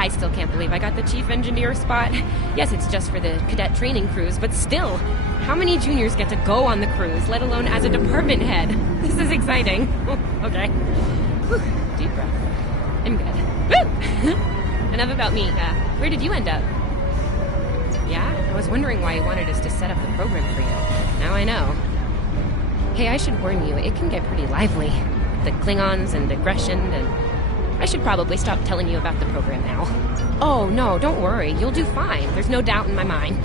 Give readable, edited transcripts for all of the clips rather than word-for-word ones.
I still can't believe I got the chief engineer spot. Yes, it's just for the cadet training cruise, but still, how many juniors get to go on the cruise, let alone as a department head? This is exciting. Okay. Whew. Deep breath. I'm good. Woo! Enough about me. Where did you end up? Yeah? I was wondering why you wanted us to set up the program for you. Now I know. Hey, I should warn you, it can get pretty lively. The Klingons and aggression, and I should probably stop telling you about the program now. Oh, no, don't worry. You'll do fine. There's no doubt in my mind.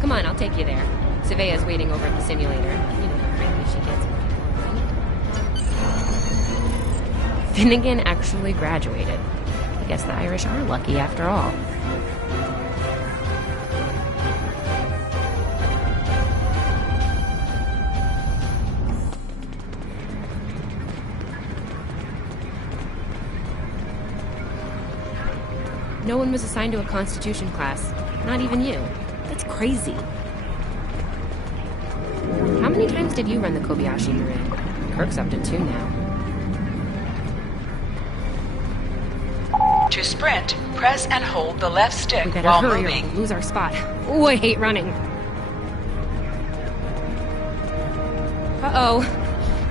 Come on, I'll take you there. Savea's waiting over at the simulator. You know how crazy she gets. Finnegan actually graduated. I guess the Irish are lucky after all. No one was assigned to a Constitution class. Not even you. That's crazy. How many times did you run the Kobayashi Maru? Kirk's up to 2 now. To sprint, press and hold the left stick We better while hurry moving. or we'll lose our spot. Oh, I hate running. Uh-oh.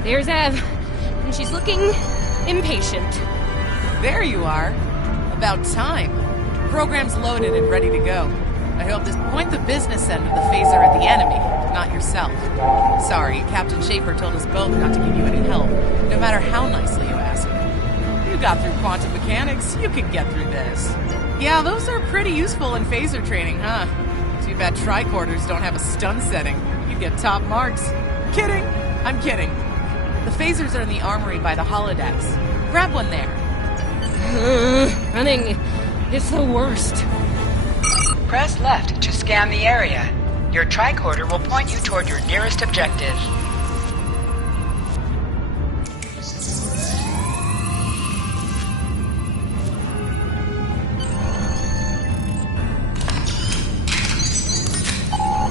There's Ev. And she's looking impatient. There you are. About time. Program's loaded and ready to go. I hope this point the business end of the phaser at the enemy, not yourself. Sorry, Captain Schaefer told us both not to give you any help, no matter how nicely you ask. You got through quantum mechanics, you can get through this. Yeah, those are pretty useful in phaser training, huh? Too bad tricorders don't have a stun setting. You'd get top marks. Kidding! I'm kidding. The phasers are in the armory by the holodecks. Grab one there. Running is the worst. Press left to scan the area. Your tricorder will point you toward your nearest objective.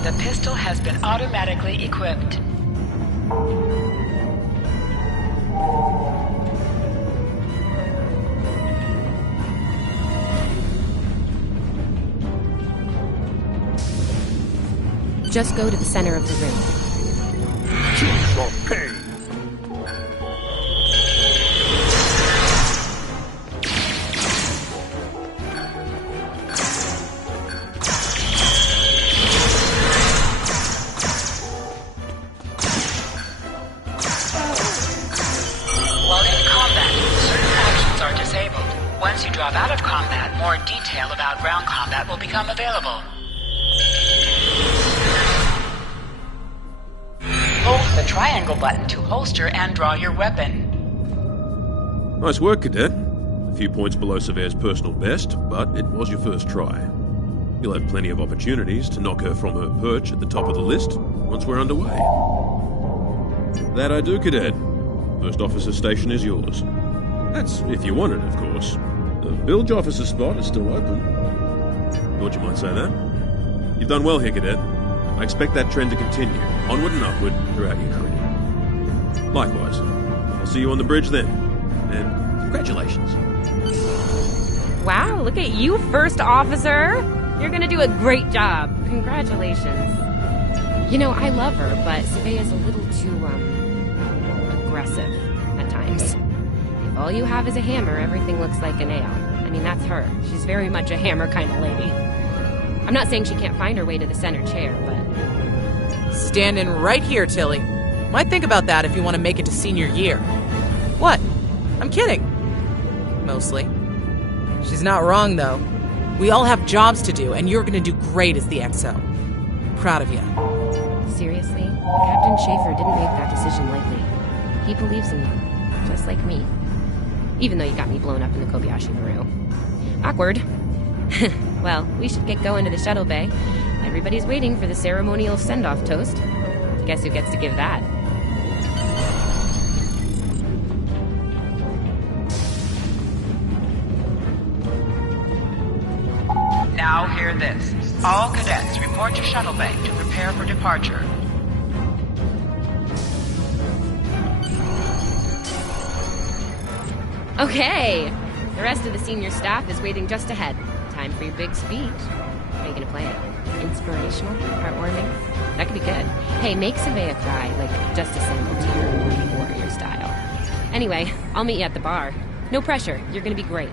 The pistol has been automatically equipped. Just go to the center of the room. Choose your pain. While in combat, certain actions are disabled. Once you drop out of combat, more detail about ground combat will become available. Hold the triangle button to holster and draw your weapon. Nice work, Cadet. A few points below Severe's personal best, but it was your first try. You'll have plenty of opportunities to knock her from her perch at the top of the list once we're underway. That I do, Cadet. First officer station is yours. That's if you want it, of course. The bilge officer spot is still open. Thought you might say that. You've done well here, Cadet. I expect that trend to continue, onward and upward, throughout your career. Likewise. I'll see you on the bridge then. And congratulations. Wow, look at you, first officer. You're gonna do a great job. Congratulations. You know, I love her, but Savea's a little too, aggressive at times. If all you have is a hammer, everything looks like a nail. I mean, that's her. She's very much a hammer kind of lady. I'm not saying she can't find her way to the center chair, but... Standing right here, Tilly. Might think about that if you want to make it to senior year. What? I'm kidding. Mostly. She's not wrong, though. We all have jobs to do, and you're gonna do great as the XO. Proud of you. Seriously? Captain Schaefer didn't make that decision lightly. He believes in you, just like me. Even though you got me blown up in the Kobayashi Maru. Awkward. Well, we should get going to the shuttle bay. Everybody's waiting for the ceremonial send-off toast. Guess who gets to give that? Now hear this. All cadets report to shuttle bay to prepare for departure. Okay, The rest of the senior staff is waiting just ahead. Time for your big speech. How are you gonna play it? Inspirational? Heartwarming? That could be good. Hey, make Savea cry, like just a sample to your Mighty Warrior style. Anyway, I'll meet you at the bar. No pressure, you're gonna be great.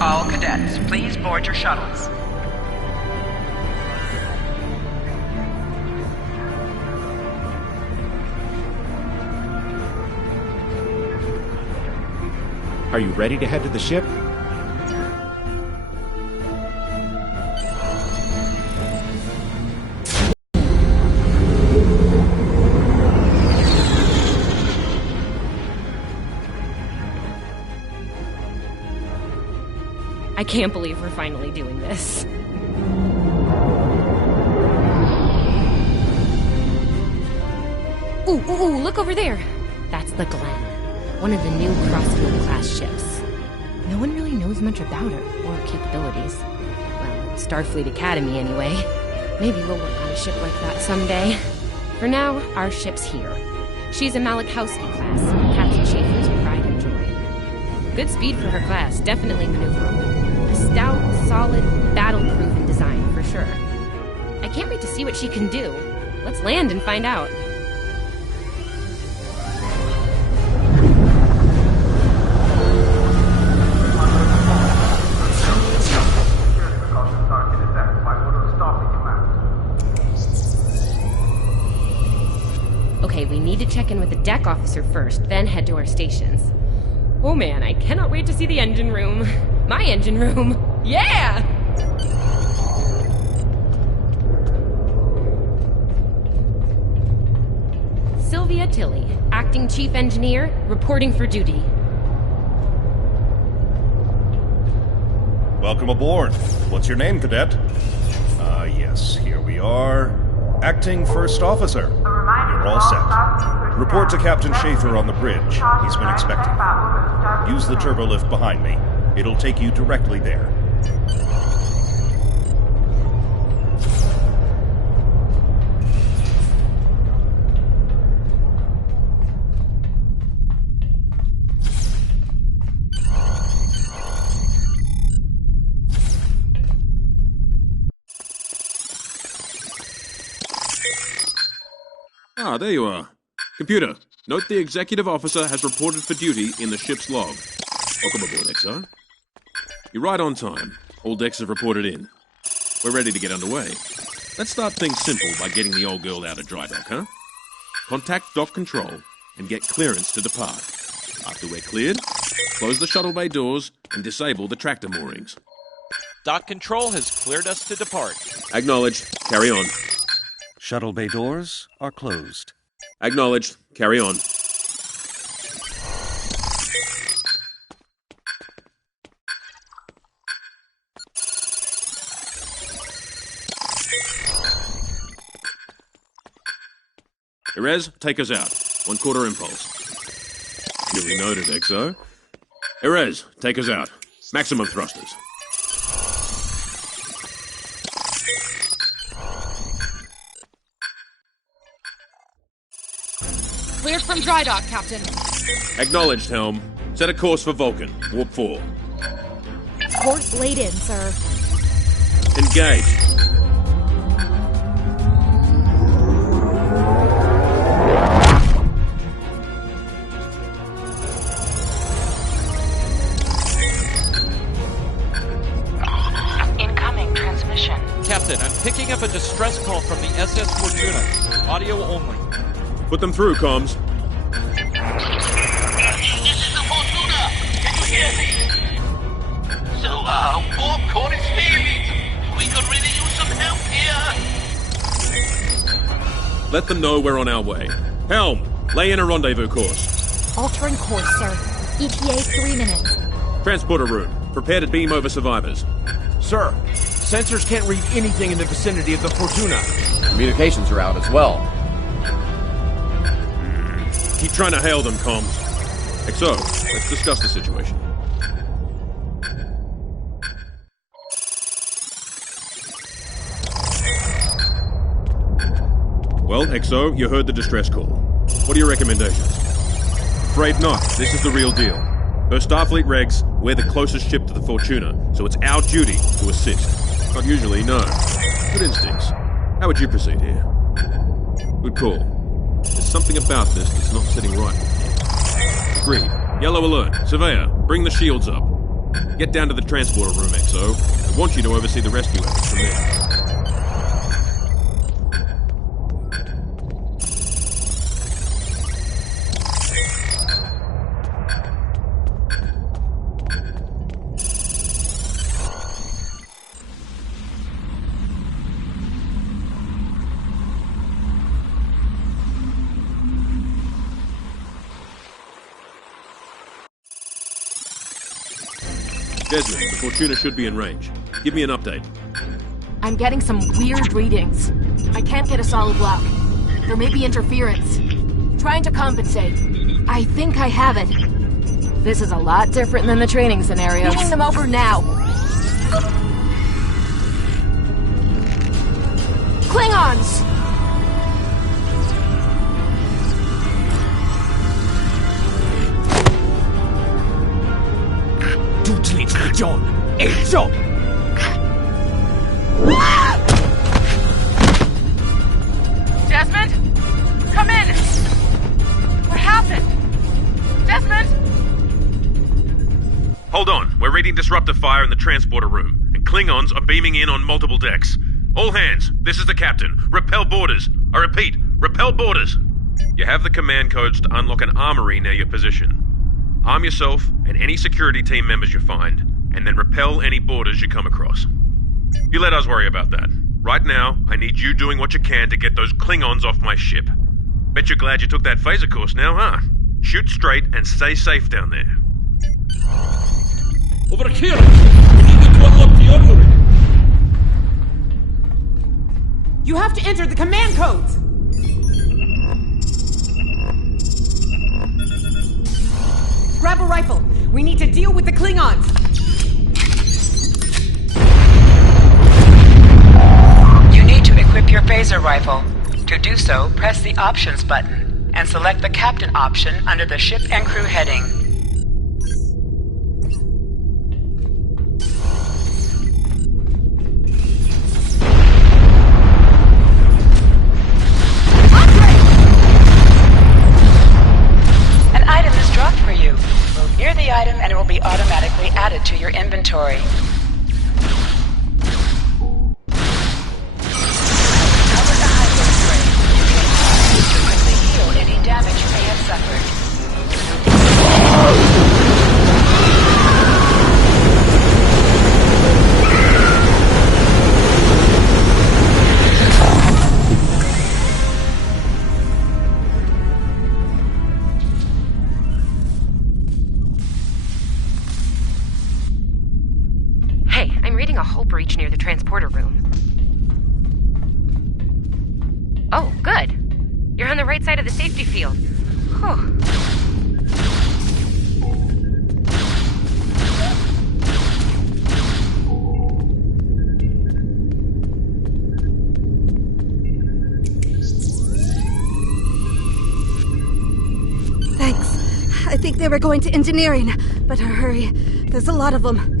All cadets, please board your shuttles. Are you ready to head to the ship? I can't believe we're finally doing this. Ooh, look over there! That's the Glen, one of the new Crossfield-class ships. No one really knows much about her, or her capabilities. Well, Starfleet Academy anyway. Maybe we'll work on a ship like that someday. For now, our ship's here. She's a Malachowski class, Captain Schaefer's pride and joy. Good speed for her class, definitely maneuverable. A stout, solid, battle-proven design, for sure. I can't wait to see what she can do. Let's land and find out. Okay, we need to check in with the deck officer first, then head to our stations. Oh man, I cannot wait to see the engine room. My engine room. Yeah! Sylvia Tilley, acting chief engineer, reporting for duty. Welcome aboard. What's your name, cadet? Yes, here we are. Acting first officer. You're all set. Report to Captain Schaefer on the bridge. He's been expecting you. Use the turbolift behind me. It'll take you directly there. Ah, there you are. Computer, note the executive officer has reported for duty in the ship's log. Welcome aboard, XO. You're right on time. All decks have reported in. We're ready to get underway. Let's start things simple by getting the old girl out of dry dock, huh? Contact dock control and get clearance to depart. After we're cleared, close the shuttle bay doors and disable the tractor moorings. Dock control has cleared us to depart. Acknowledged. Carry on. Shuttle bay doors are closed. Acknowledged. Carry on. Erez, take us out. 1/4 impulse. Duly noted, XO. Erez, take us out. Maximum thrusters. Cleared from dry dock, Captain. Acknowledged, Helm. Set a course for Vulcan. Warp 4. Course laid in, sir. Engage. Incoming transmission. Captain, I'm picking up a distress call from the SS Fortuna. Audio only. Put them through, comms. This is the Fortuna! Can you hear me? So, warp core is failing. We could really use some help here. Let them know we're on our way. Helm, lay in a rendezvous course. Altering course, sir. ETA 3 minutes. Transporter room. Prepare to beam over survivors. Sir, Sensors can't read anything in the vicinity of the Fortuna. Communications are out as well. Keep trying to hail them, comms. XO, let's discuss the situation. Well, XO, you heard the distress call. What are your recommendations? Afraid not. This is the real deal. Per Starfleet regs, we're the closest ship to the Fortuna, so it's our duty to assist. Not usually, no. Good instincts. How would you proceed here? Good call. There's something about this that's not sitting right. Agreed. Yellow alert. Surveyor, bring the shields up. Get down to the transporter room, XO. I want you to oversee the rescue efforts from there. Desmond, the Fortuna should be in range. Give me an update. I'm getting some weird readings. I can't get a solid lock. There may be interference. Trying to compensate. I think I have it. This is a lot different than the training scenario. Pinging them over now. Klingons! John! XO! Desmond? Come in! What happened? Desmond? Hold on. We're reading disruptor fire in the transporter room, and Klingons are beaming in on multiple decks. All hands, this is the captain. Repel boarders. I repeat, repel boarders. You have the command codes to unlock an armory near your position. Arm yourself and any security team members you find, and then repel any boarders you come across. You let us worry about that. Right now, I need you doing what you can to get those Klingons off my ship. Bet you're glad you took that phaser course now, huh? Shoot straight and stay safe down there. Over here! We need to unlock the armory! You have to enter the command codes! Grab a rifle. We need to deal with the Klingons. You need to equip your phaser rifle. To do so, press the Options button and select the Captain option under the Ship and Crew heading. An item is dropped for you. Move near the item and it will be automatically added to your inventory. Damage you may have suffered. Hey, I'm reading a hull breach near the transporter room. Oh, good. You're on the right side of the safety field. Whew. Thanks. I think they were going to engineering. Better hurry. There's a lot of them.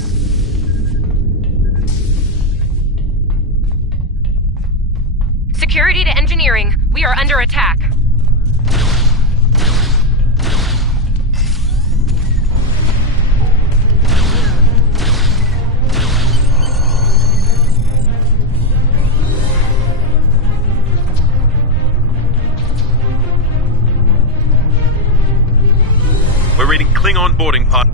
Security to engineering. We are under attack. We're reading Klingon boarding part.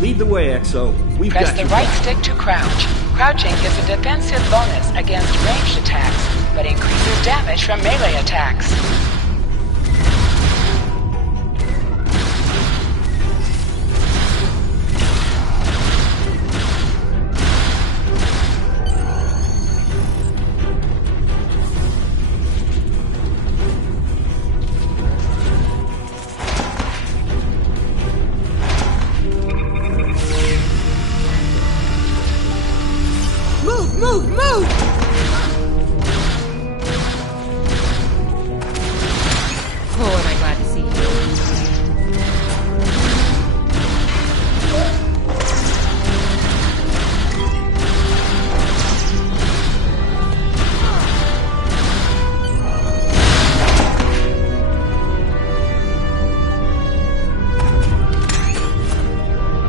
Leave Lead the way, XO. We've Press got the you. right stick to crouch. Crouching gives a defensive bonus against ranged attacks, but increases damage from melee attacks. Move! Oh, am I glad to see you.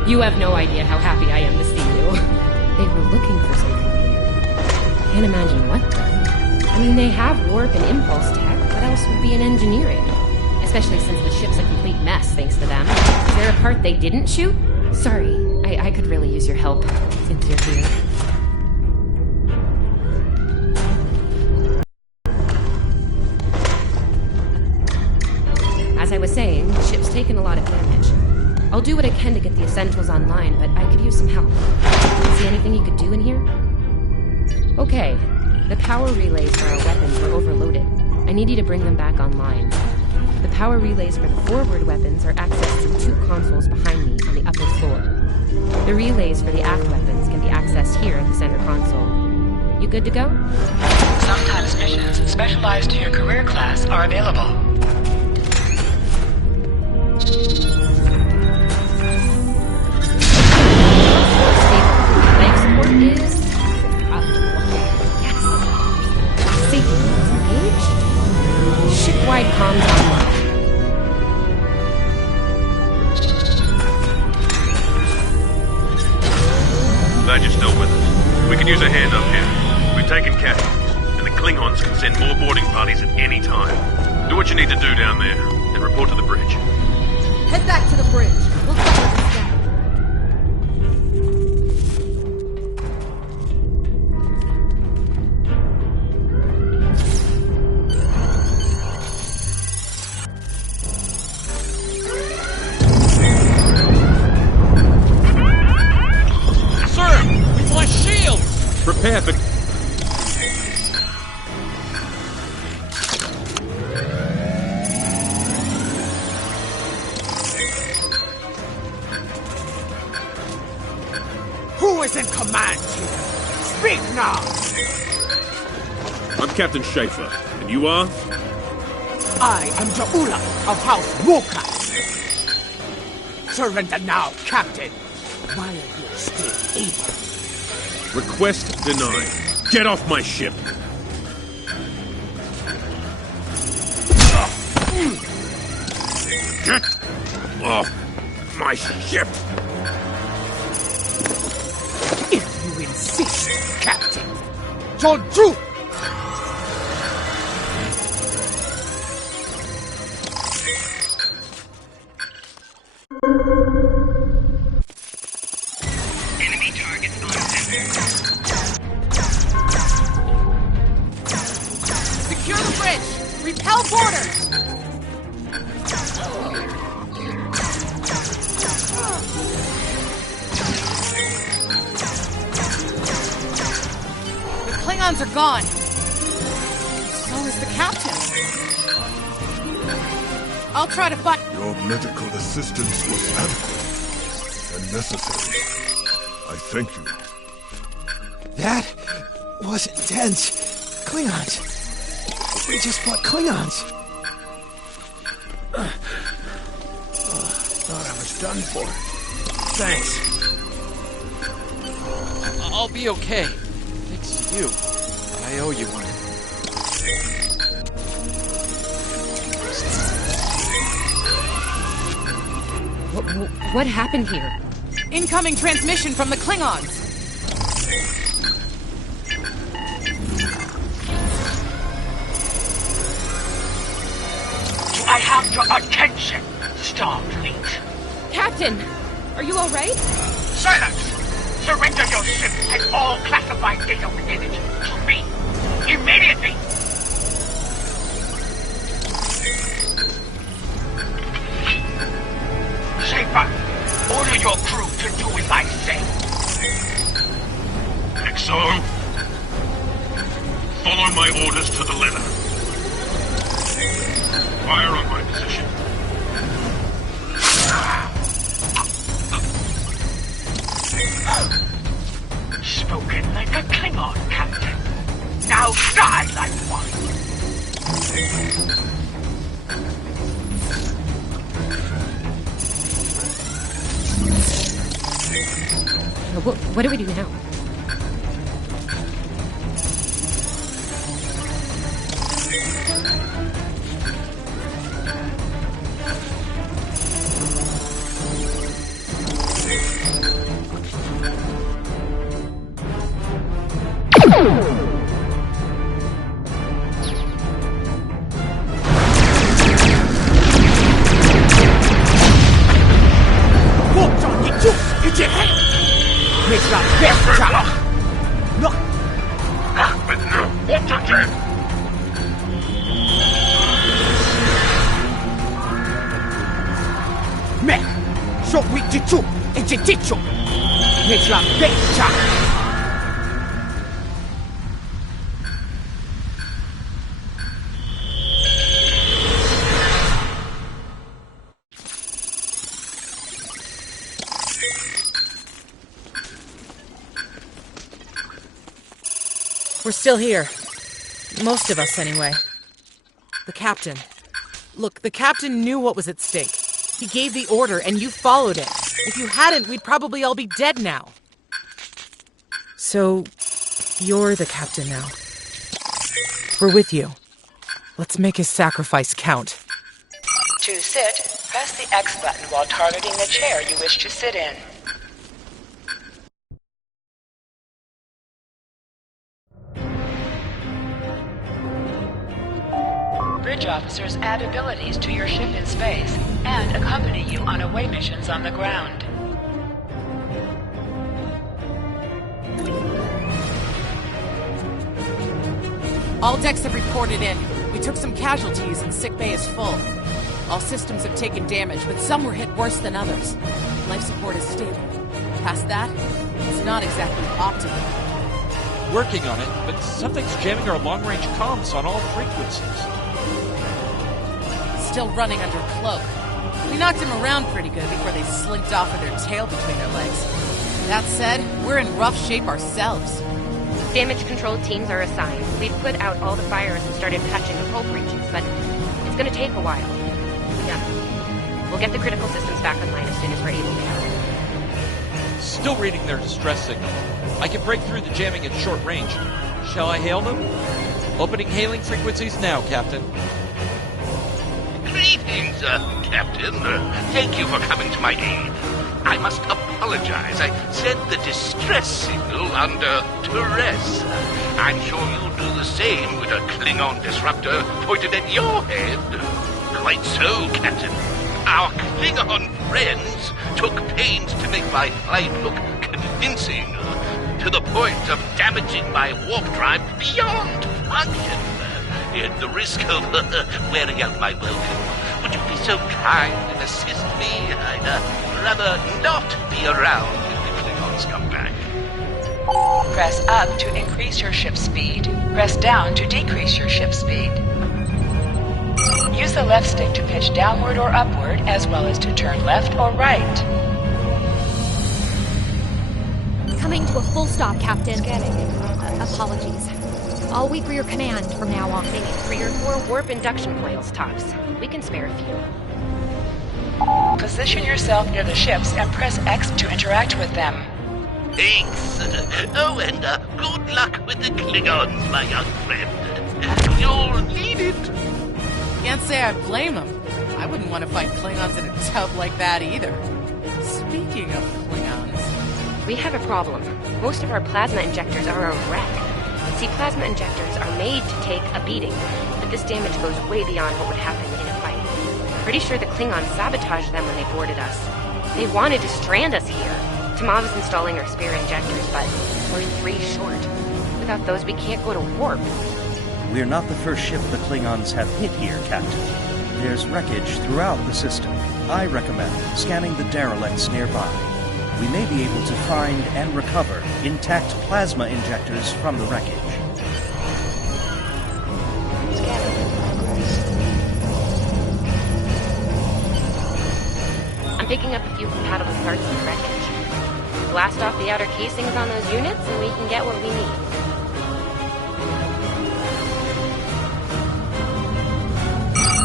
You have no idea how happy I am to see you. They were looking for something here. Can't imagine what, though. I mean, they have warp and impulse tech. What else would be in engineering? Especially since the ship's a complete mess, thanks to them. Is there a part they didn't shoot? Sorry, I could really use your help, since you're here. As I was saying, the ship's taken a lot of damage. I'll do what I can to get the essentials online, but I could use some help. See anything you could do in here? Okay, the power relays for our weapons were overloaded. I need you to bring them back online. The power relays for the forward weapons are accessed through 2 consoles behind me on the upper floor. The relays for the aft weapons can be accessed here at the center console. You good to go? Sometimes missions specialized to your career class are available. Life support is optimal. Yes. Safety modes engaged. Ship-wide comms online. Glad you're still with us. We can use a hand up here. We've taken casualties, and the Klingons can send more boarding parties at any time. Do what you need to do down there, and report to the bridge. Head back to the bridge. We'll cover this gap. Prepare for... Who is in command here? Speak now! I'm Captain Schaefer, and you are? I am Ja'ula of House Mocha. Surrender now, Captain, while you're still able. Request denied. Get off my ship! Get off my ship! If you insist, Captain. Joju! Enemy targets on Secure the bridge! Repel boarders! The Klingons are gone. So is the captain. I'll try to find... Your medical assistance was adequate and necessary. I thank you. That was intense. Klingons. We just fought Klingons. Thought I was done for. Thanks. I'll be okay. Thanks to you. I owe you one. What happened here? Incoming transmission from the Klingons. I have your attention, Starfleet. Captain, are you all right? Silence! Surrender your ship and all classified data within it to me. Immediately! Schaefer, order your crew to do as I say. Exo, follow my orders to the letter. Fire on my position. Spoken like a Klingon, Captain. Now die like one. What do we do now? We're still here. Most of us, anyway. The captain. Look, the captain knew what was at stake. He gave the order, and you followed it. If you hadn't, we'd probably all be dead now. So, you're the captain now. We're with you. Let's make his sacrifice count. To sit, press the X button while targeting the chair you wish to sit in. Bridge officers add abilities to your ship in space and accompany you on away missions on the ground. All decks have reported in. We took some casualties and sick bay is full. All systems have taken damage, but some were hit worse than others. Life support is stable. Past that, it's not exactly optimal. Working on it, but something's jamming our long-range comms on all frequencies. Still running under cloak. We knocked him around pretty good before they slinked off with their tail between their legs. That said, we're in rough shape ourselves. Damage control teams are assigned. We've put out all the fires and started patching the hull breaches, but it's gonna take a while. Yeah. We'll get the critical systems back online as soon as we're able to. Still reading their distress signal. I can break through the jamming at short range. Shall I hail them? Opening hailing frequencies now, Captain. Greetings, Captain. Thank you for coming to my aid. I must apologize. I sent the distress signal under duress. I'm sure you'll do the same with a Klingon disruptor pointed at your head. Quite so, Captain. Our Klingon friends took pains to make my flight look convincing, to the point of damaging my warp drive beyond function. At the risk of wearing out my welcome, would you be so kind and assist me? I'd rather not be around if the Klingons come back. Press up to increase your ship speed. Press down to decrease your ship speed. Use the left stick to pitch downward or upward, as well as to turn left or right. Coming to a full stop, Captain. Scanning. Apologies. I'll wait for your command from now on. Maybe 3 or 4 warp induction coils tops. We can spare a few. Position yourself near the ships and press X to interact with them. Thanks. Oh, and good luck with the Klingons, my young friend. You'll need it. Can't say I blame them. I wouldn't want to fight Klingons in a tub like that either. Speaking of Klingons... We have a problem. Most of our plasma injectors are a wreck. See, plasma injectors are made to take a beating, but this damage goes way beyond what would happen in a fight. Pretty sure the Klingons sabotaged them when they boarded us. They wanted to strand us here, Tamov is installing our spare injectors, but we're 3 short. Without those, we can't go to warp. We're not the first ship the Klingons have hit here, Captain. There's wreckage throughout the system. I recommend scanning the derelicts nearby. We may be able to find and recover intact plasma injectors from the wreckage. I'm picking up a few compatible parts in the wreckage. Blast off the outer casings on those units, and we can get what we need.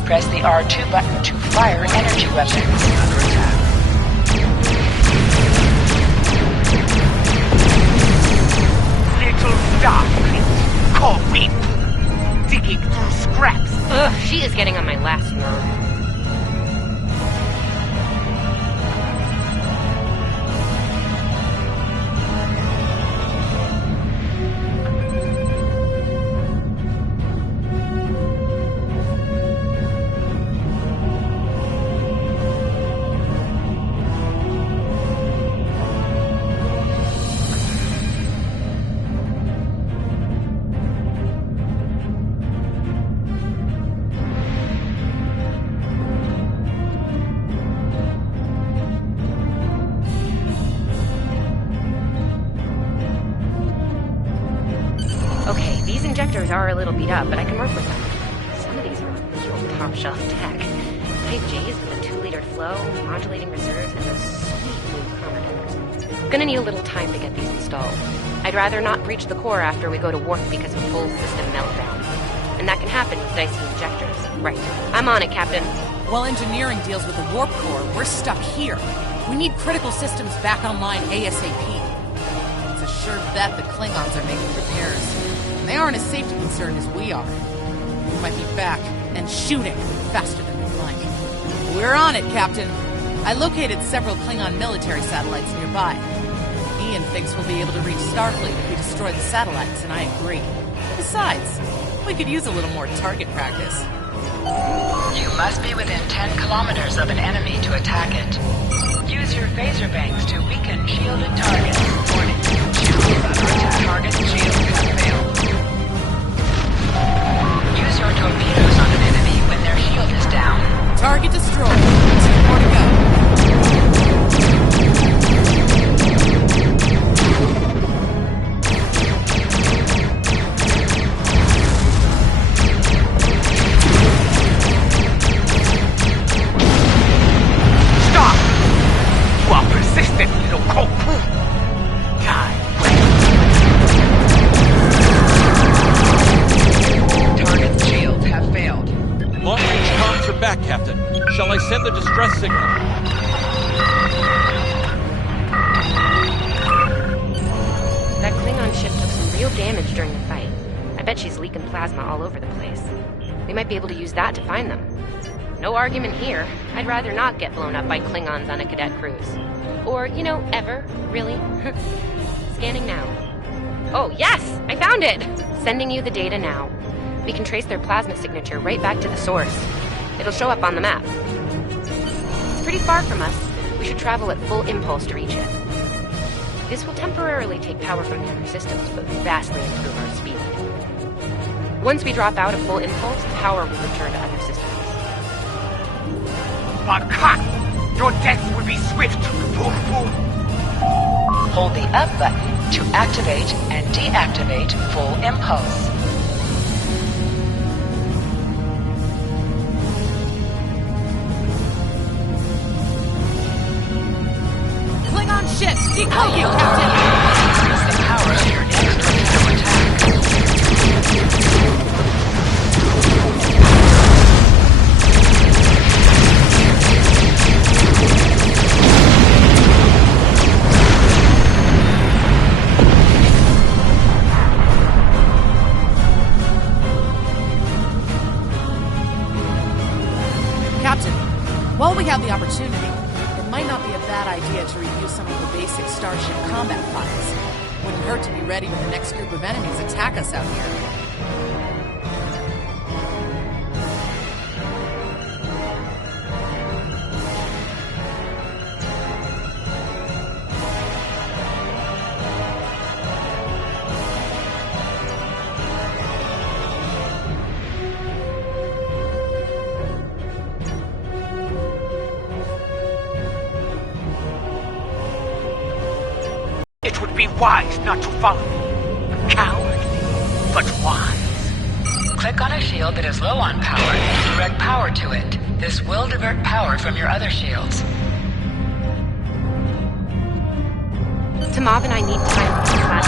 Press the R2 button to fire energy weapons under attack. Little darkling, caught digging through scraps. Ugh, she is getting on my last nerve. Injectors are a little beat up, but I can work with them. Some of these are real top-shelf tech. Type J's with a 2-liter flow, modulating reserves, and those sweet new commodores. Gonna need a little time to get these installed. I'd rather not breach the core after we go to warp because of a full system meltdown. And that can happen with dicey injectors. Right. I'm on it, Captain. While engineering deals with the warp core, we're stuck here. We need critical systems back online ASAP. It's a sure bet the Klingons are making repairs. They aren't as safety concerned as we are. We might be back and shooting faster than we'd like. We're on it, Captain. I located several Klingon military satellites nearby. Ian thinks we'll be able to reach Starfleet if we destroy the satellites, and I agree. Besides, we could use a little more target practice. You must be within 10 kilometers of an enemy to attack it. Use your phaser banks to weaken shielded targets. Warning, shield is under attack. Target shield has failed. Use your torpedoes on an enemy when their shield is down. Target destroyed. 2 more to go. Stop! You are persistent, little cope. Die. Target's shields have failed. Long-range comms are back, Captain. Shall I send the distress signal? That Klingon ship took some real damage during the fight. I bet she's leaking plasma all over the place. We might be able to use that to find them. No argument here. I'd rather not get blown up by Klingons on a cadet cruise. Or, ever, really. Scanning now. Oh, yes! I found it! Sending you the data now. We can trace their plasma signature right back to the source. It'll show up on the map. It's pretty far from us. We should travel at full impulse to reach it. This will temporarily take power from the other systems, but vastly improve our speed. Once we drop out of full impulse, power will return to other systems. But cut! Your death will be swift. Hold the up button to activate and deactivate full impulse. Klingon ships, decloak you, Captain! Increase the power of your next torpedo attack. Captain, while we have the opportunity, it might not be a bad idea to review some of the basic Starship combat files. Wouldn't hurt to be ready when the next group of enemies attack us out here. would be wise not to follow me. Cowardly, but wise. Click on a shield that is low on power and direct power to it. This will divert power from your other shields. Tamav and I need time for class.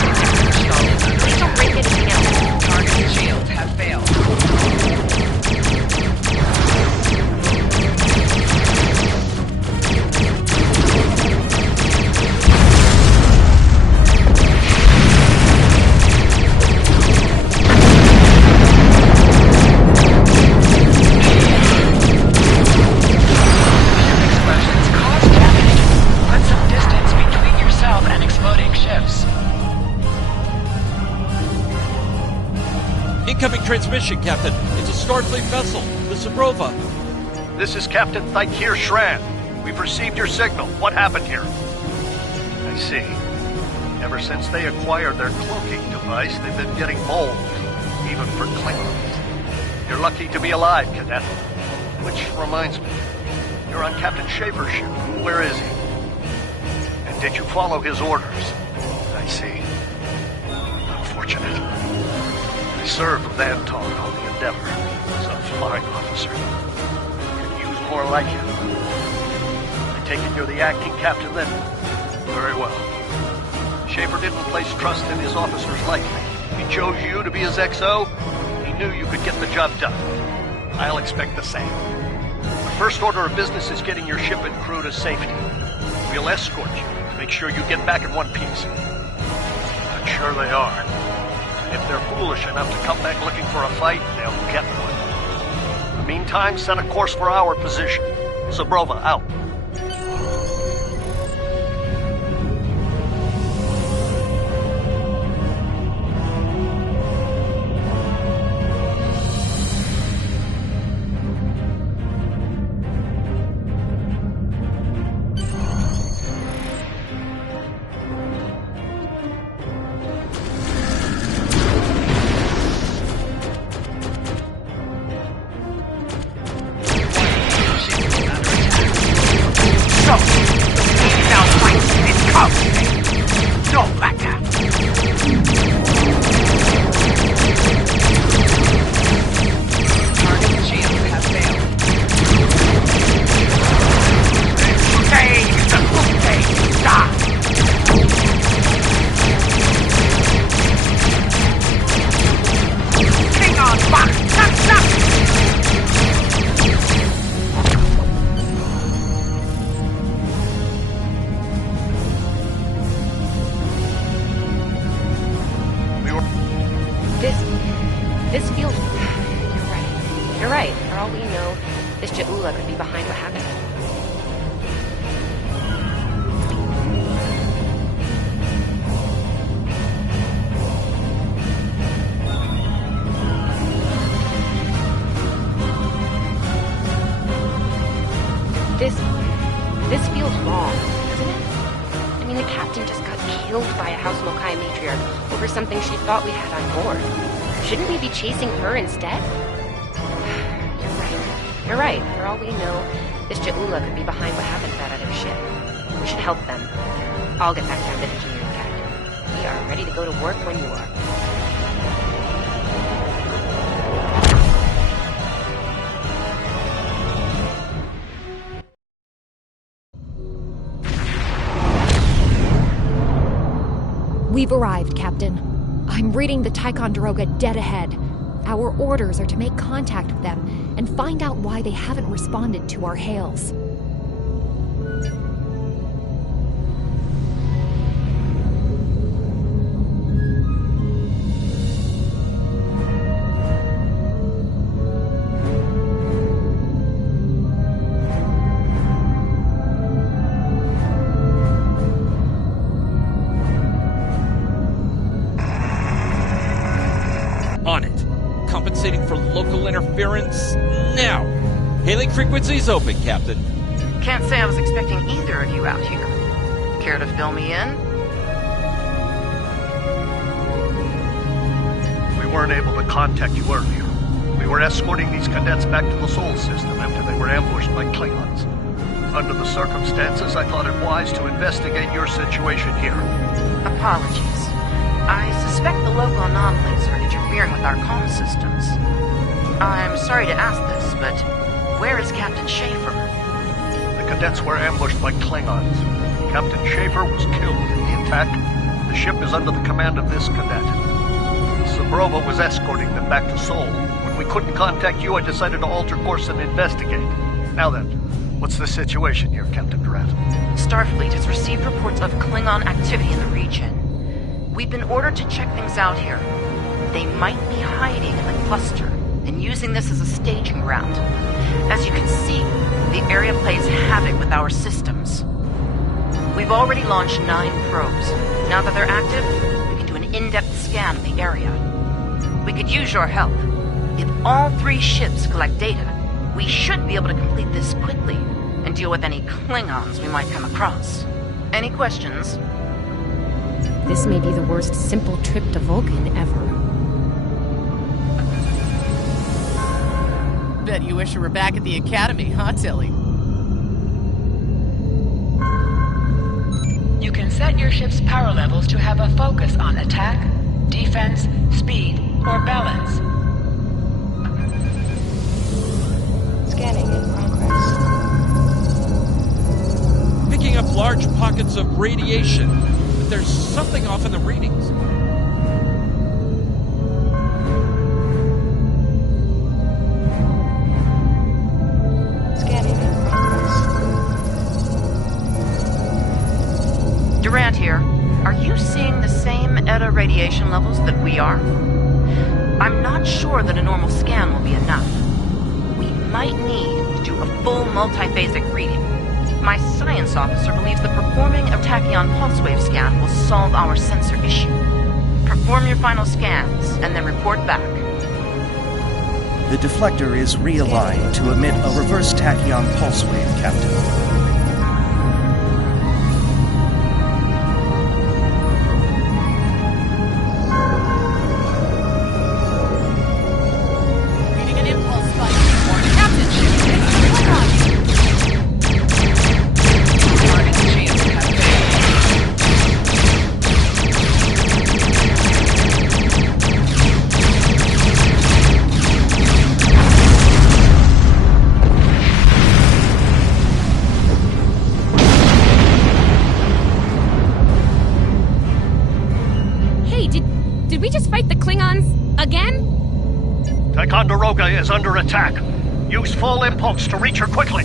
Please don't break anything else. Target shields have failed. Incoming transmission, Captain. It's a Starfleet vessel, the Zabrova. This is Captain Thykir Shran. We've received your signal. What happened here? I see. Ever since they acquired their cloaking device, they've been getting mold, even for Klingons. You're lucky to be alive, Cadet. Which reminds me, you're on Captain Schaefer's ship. Where is he? And did you follow his orders? I see. Unfortunate. I served with Anton on the Endeavor. He's a fine officer. Could use more like him. I take it you're the acting captain then? Very well. Schaefer didn't place trust in his officers lightly. He chose you to be his XO. He knew you could get the job done. I'll expect the same. The first order of business is getting your ship and crew to safety. We'll escort you to make sure you get back in one piece. I'm sure they are. And if they're foolish enough to come back looking for a fight, they'll get one. In the meantime, set a course for our position. Zabrova out. This feels... You're right. For all we know, this Ja'ula could be behind what happened. This feels wrong, doesn't it? I mean, the captain just got killed by a House Mokai matriarch over something she thought we had on board. Shouldn't we be chasing her instead? You're right. For all we know, this Ja'ula could be behind what happened to that other ship. We should help them. I'll get back down to engineering deck. We are ready to go to work when you are. We've arrived, Captain. I'm reading the Ticonderoga dead ahead. Our orders are to make contact with them and find out why they haven't responded to our hails. Compensating for local interference now. Hailing frequencies open, Captain. Can't say I was expecting either of you out here. Care to fill me in? We weren't able to contact you earlier. We were escorting these cadets back to the Sol system after they were ambushed by Klingons. Under the circumstances, I thought it wise to investigate your situation here. Apologies. I suspect the local anomalies are interfering with our comm systems. I'm sorry to ask this, but where is Captain Schaefer? The cadets were ambushed by Klingons. Captain Schaefer was killed in the attack. The ship is under the command of this cadet. Zabrova was escorting them back to Sol. When we couldn't contact you, I decided to alter course and investigate. Now then, what's the situation here, Captain Durant? Starfleet has received reports of Klingon activity in the region. We've been ordered to check things out here. They might be hiding in the cluster and using this as a staging ground. As you can see, the area plays havoc with our systems. We've already launched 9 probes. Now that they're active, we can do an in-depth scan of the area. We could use your help. If all 3 ships collect data, we should be able to complete this quickly and deal with any Klingons we might come across. Any questions? This may be the worst simple trip to Vulcan ever. Bet you wish you were back at the Academy, huh, Tilly? You can set your ship's power levels to have a focus on attack, defense, speed, or balance. Scanning in progress. Picking up large pockets of radiation, but there's something off in the readings. Scanning in progress. Durant here. Are you seeing the same ETA radiation levels that we are? I'm not sure that a normal scan will be enough. We might need to do a full multiphasic reading. My science officer believes that performing a tachyon pulse wave scan will solve our sensor issue. Perform your final scans and then report back. The deflector is realigned to emit a reverse tachyon pulse wave, Captain. Did we just fight the Klingons again? Ticonderoga is under attack. Use full impulse to reach her quickly.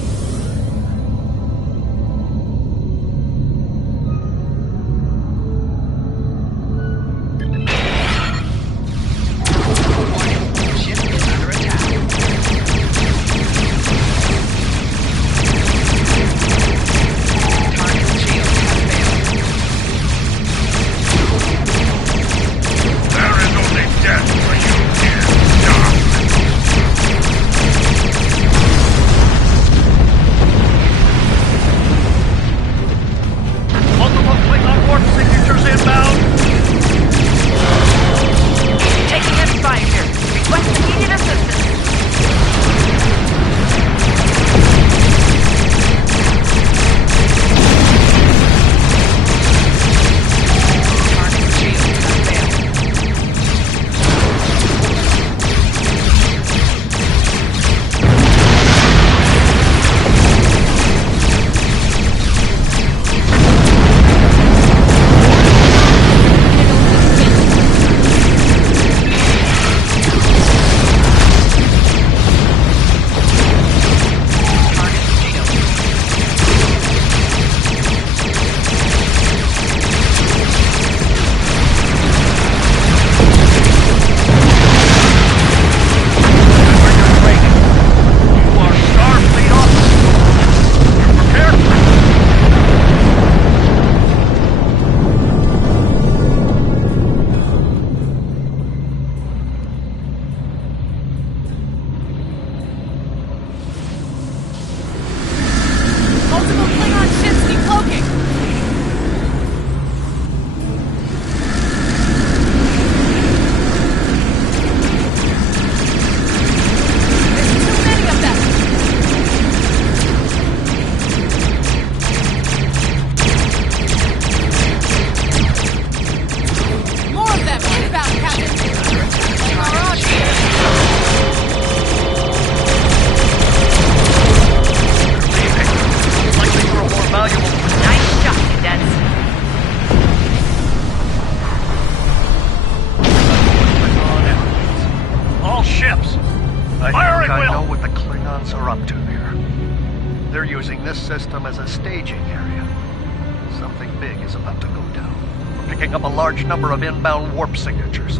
big is about to go down. We're picking up a large number of inbound warp signatures.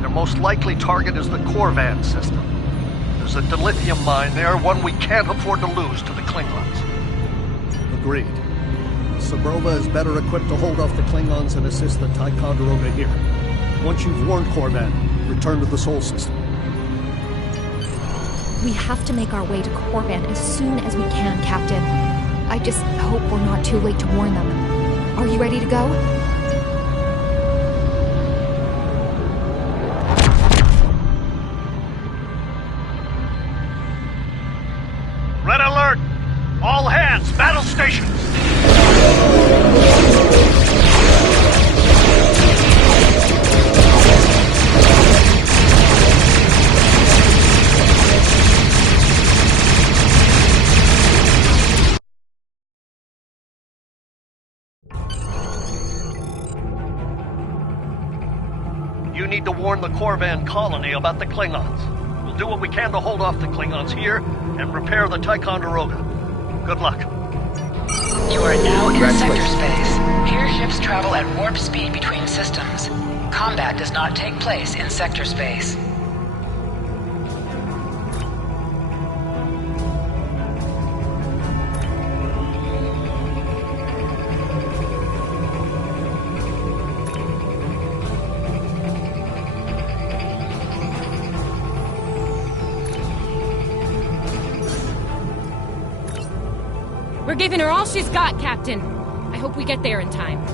Their most likely target is the Korvan system. There's a dilithium mine there, one we can't afford to lose to the Klingons. Agreed. Sabrova is better equipped to hold off the Klingons and assist the Ticonderoga here. Once you've warned Korvan, return to the Sol system. We have to make our way to Korvan as soon as we can, Captain. I just hope we're not too late to warn them. Are you ready to go? Red alert! All hands, battle stations! You need to warn the Korvan colony about the Klingons. We'll do what we can to hold off the Klingons here and repair the Ticonderoga. Good luck. You are now in sector space. Here ships travel at warp speed between systems. Combat does not take place in sector space. We're giving her all she's got, Captain. I hope we get there in time.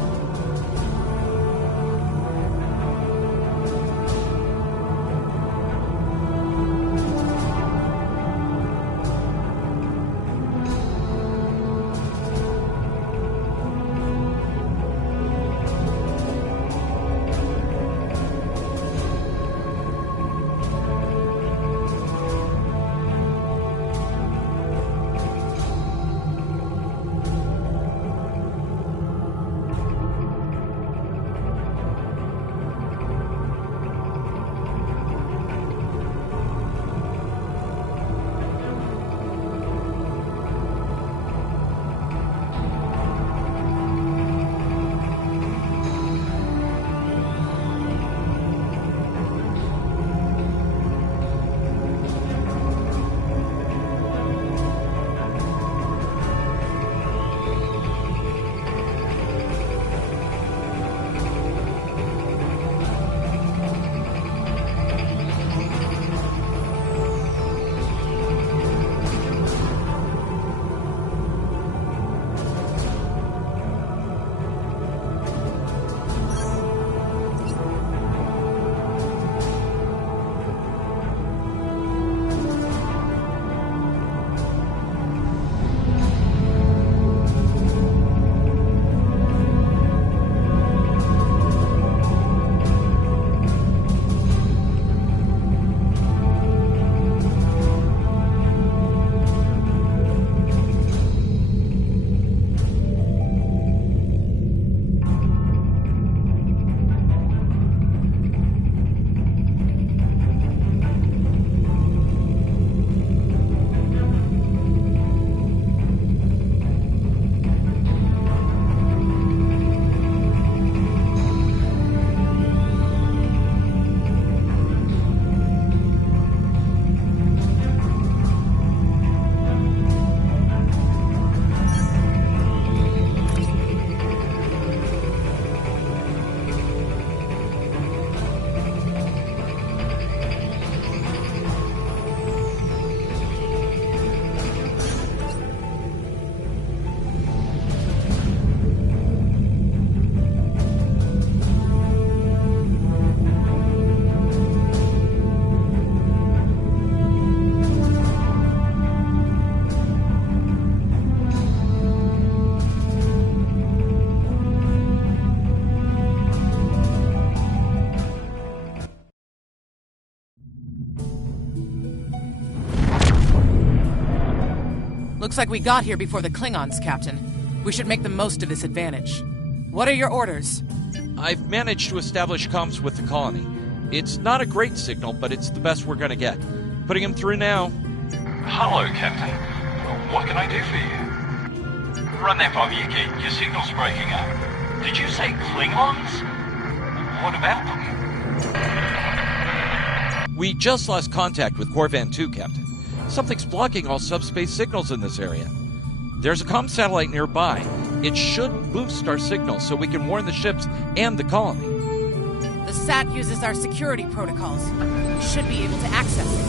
Looks like we got here before the Klingons, Captain. We should make the most of this advantage. What are your orders? I've managed to establish comms with the colony. It's not a great signal, but it's the best we're gonna get. Putting him through now. Hello, Captain. What can I do for you? Run that by me again. Your signal's breaking up. Did you say Klingons? What about them? We just lost contact with Corvan 2, Captain. Something's blocking all subspace signals in this area. There's a comm satellite nearby. It should boost our signal so we can warn the ships and the colony. The SAT uses our security protocols. We should be able to access it.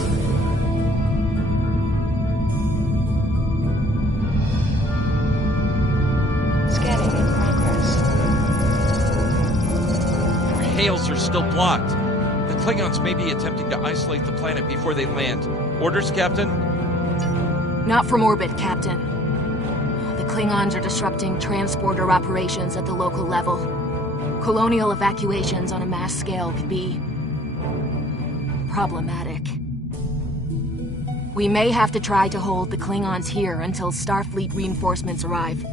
Scanning in progress. Our hails are still blocked. The Klingons may be attempting to isolate the planet before they land. Orders, Captain? Not from orbit, Captain. The Klingons are disrupting transporter operations at the local level. Colonial evacuations on a mass scale could be problematic. We may have to try to hold the Klingons here until Starfleet reinforcements arrive.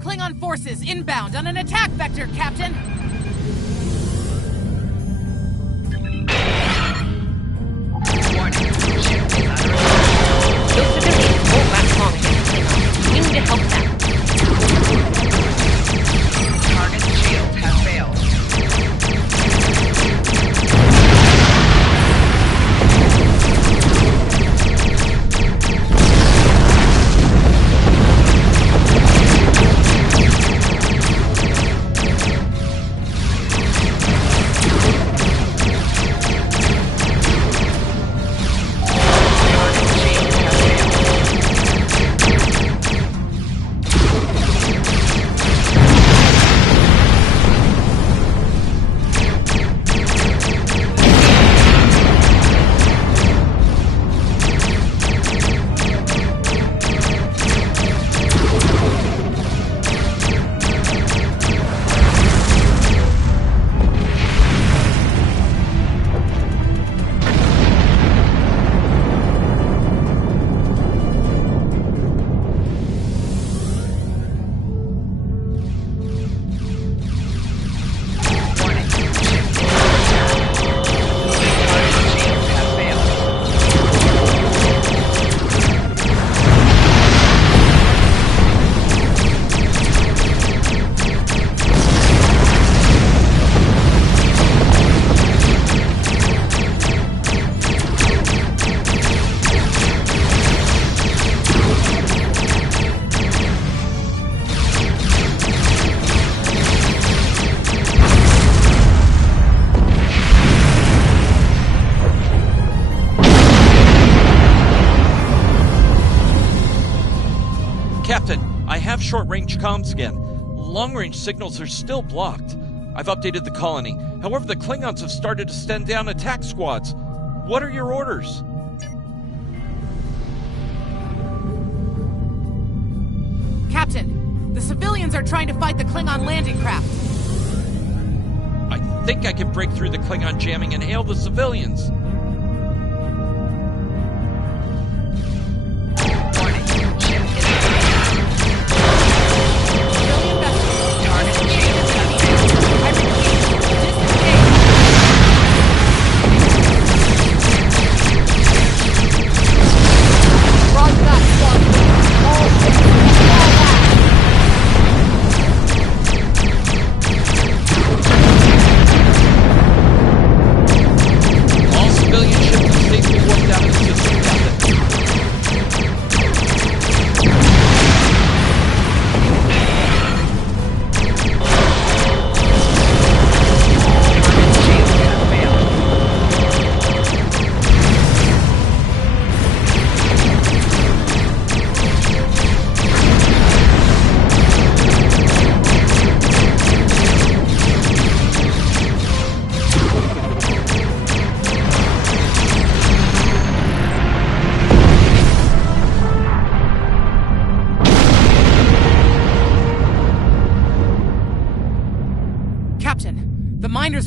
Klingon forces inbound on an attack vector, Captain! Those civilians won't last long against Klingons. We need to help them. Target shields have failed. Short-range comms again. Long-range signals are still blocked. I've updated the colony. However, the Klingons have started to send down attack squads. What are your orders? Captain, the civilians are trying to fight the Klingon landing craft. I think I can break through the Klingon jamming and hail the civilians.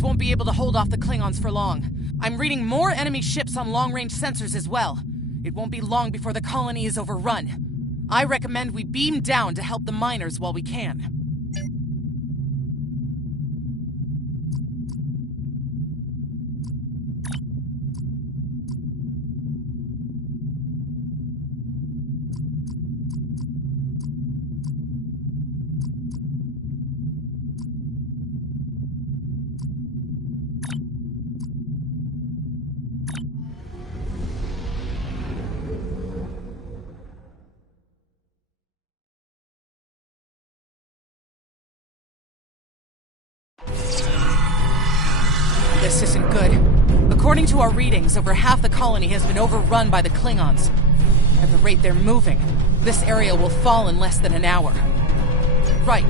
Won't be able to hold off the Klingons for long. I'm reading more enemy ships on long-range sensors as well. It won't be long before the colony is overrun. I recommend we beam down to help the miners while we can. This isn't good. According to our readings, over half the colony has been overrun by the Klingons. At the rate they're moving, this area will fall in less than an hour. Right.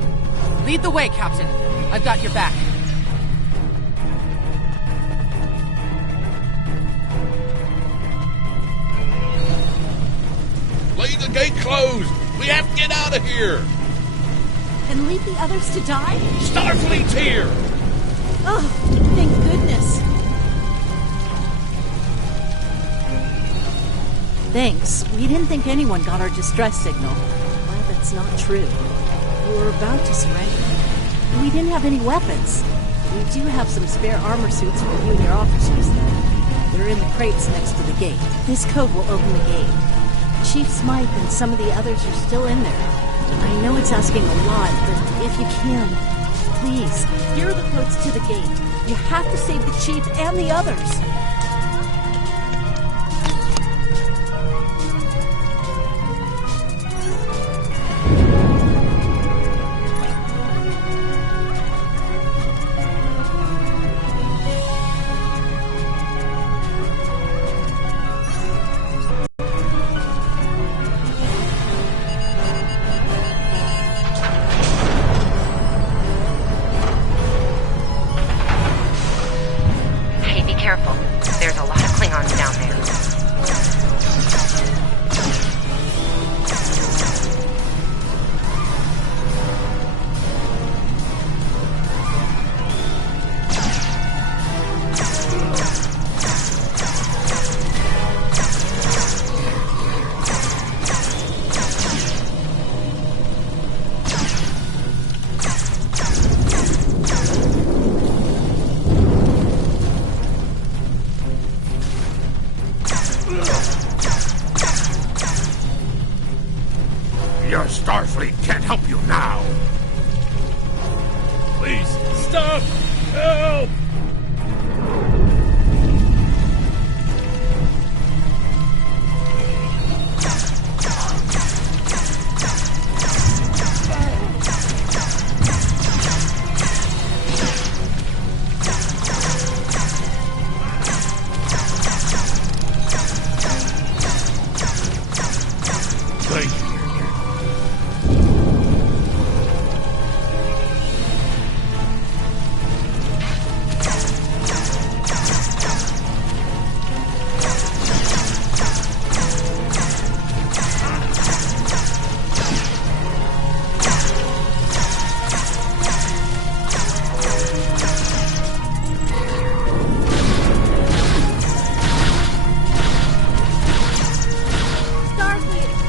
Lead the way, Captain. I've got your back. Leave the gate closed! We have to get out of here! And leave the others to die? Starfleet's here! Oh, thank goodness. Thanks. We didn't think anyone got our distress signal. Well, that's not true. We were about to surrender. We didn't have any weapons. We do have some spare armor suits for you and your officers. They're in the crates next to the gate. This code will open the gate. Chief Smythe and some of the others are still in there. I know it's asking a lot, but if you can, please, here are the codes to the gate. You have to save the Chief and the others. Your Starfleet can't help you now! Please, stop! Help!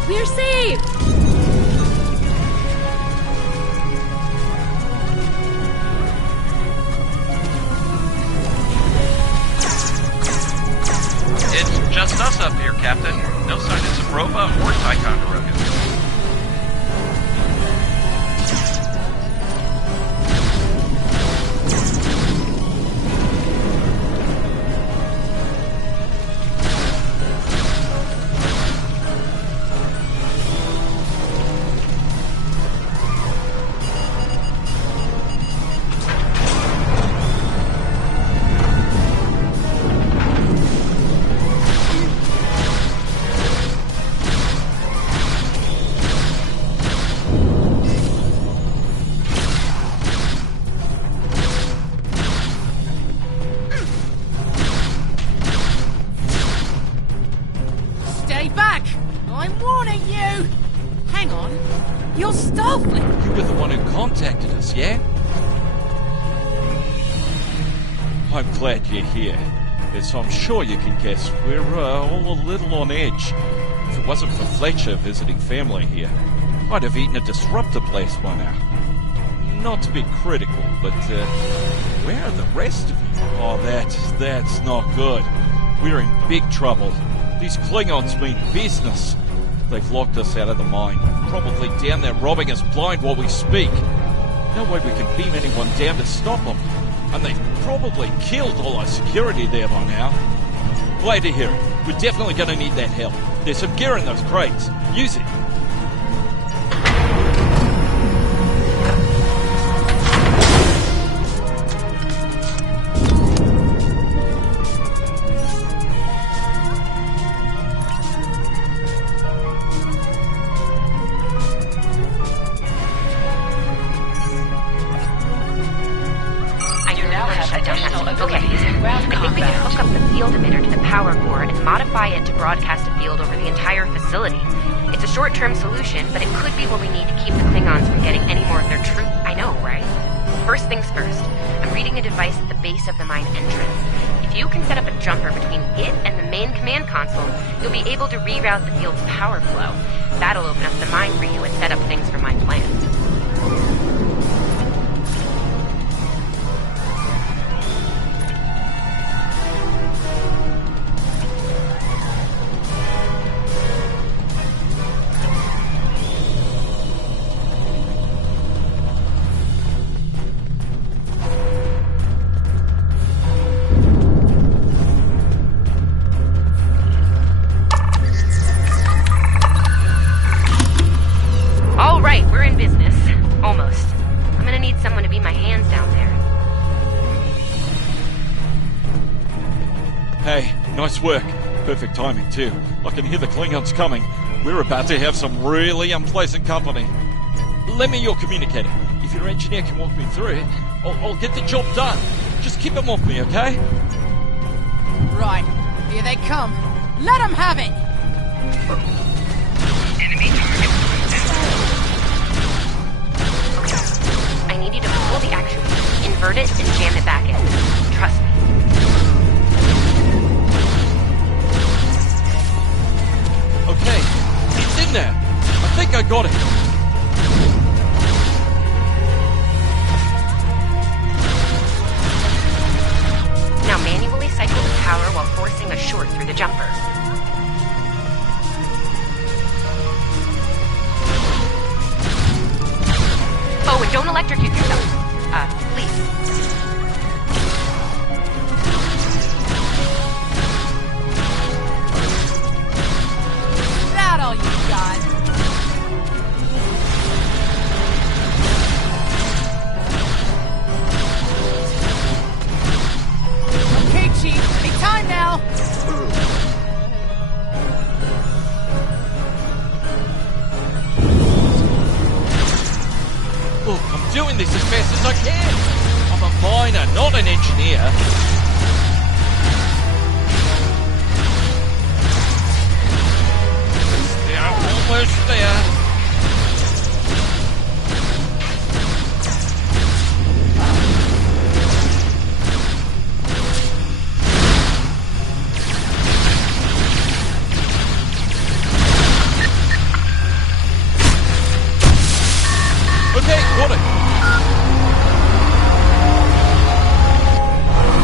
We're safe! It's just us up here, Captain. No sign of Sabrova or Ticonderoga. Stay back! I'm warning you! Hang on. You're Starfleet! You were the one who contacted us, yeah? I'm glad you're here. As I'm sure you can guess, we're all a little on edge. If it wasn't for Fletcher visiting family here, I'd have eaten a disruptor blast by now. Not to be critical, but where are the rest of you? Oh, that's not good. We're in big trouble. These Klingons mean business. They've locked us out of the mine. Probably down there robbing us blind while we speak. No way we can beam anyone down to stop them. And they've probably killed all our security there by now. Glad to hear it. We're definitely going to need that help. There's some gear in those crates. Use it. ground I think we combat. can hook up the field emitter to the power core and modify it to broadcast a field over the entire facility. It's a short-term solution, but it could be what we need to keep the Klingons from getting any more of their troops. I know, right? First things first, I'm reading a device at the base of the mine entrance. If you can set up a jumper between it and the main command console, you'll be able to reroute the field's power flow. That'll open up the mine for you and set up things for my plan. All right, we're in business. Almost. I'm gonna need someone to be my hands down there. Hey, nice work. Perfect timing, too. I can hear the Klingons coming. We're about to have some really unpleasant company. Lend me your communicator. If your engineer can walk me through it, I'll get the job done. Just keep them off me, okay? Right, here they come. Let them have it! Enemy target. I need you to pull the actuator, invert it, and jam it back in. Trust me. Okay, it's in there. I think I got it. Now manually cycle the power while forcing a short through the jumper. Oh, and don't electrocute yourself. Please. That all you got? Okay, Chief. Any time now. Look, I'm doing this as fast as I can. I'm a miner, not an engineer. They're almost there. Okay, got it.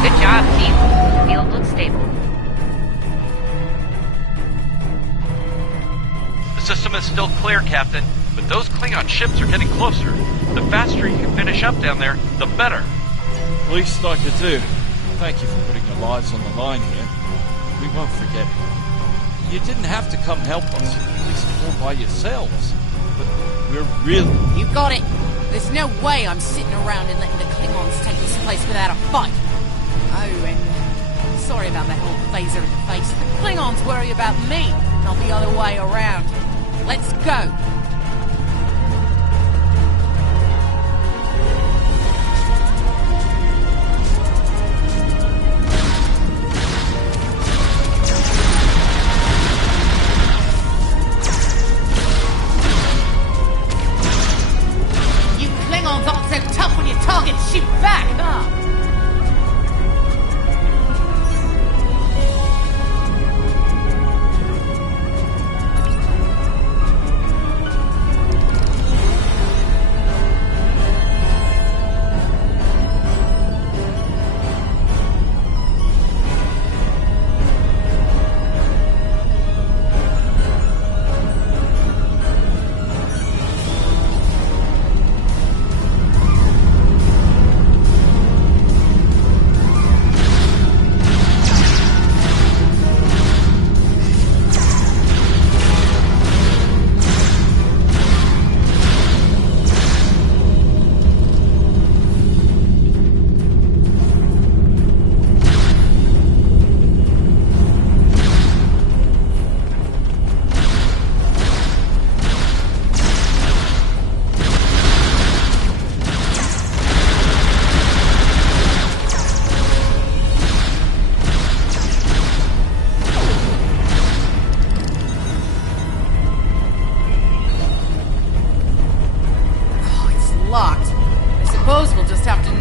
Good job, Chief. The field looks stable. The system is still clear, Captain, but those Klingon ships are getting closer. The faster you can finish up down there, the better. Least I could do. Thank you for putting your lives on the line here. We won't forget it. You didn't have to come help us, at least all by yourselves. But we're really... You got it. There's no way I'm sitting around and letting the Klingons take this place without a fight. Oh, and sorry about that whole phaser in the face. The Klingons worry about me, not the other way around. Let's go. You Klingons aren't so tough when your targets shoot back, huh?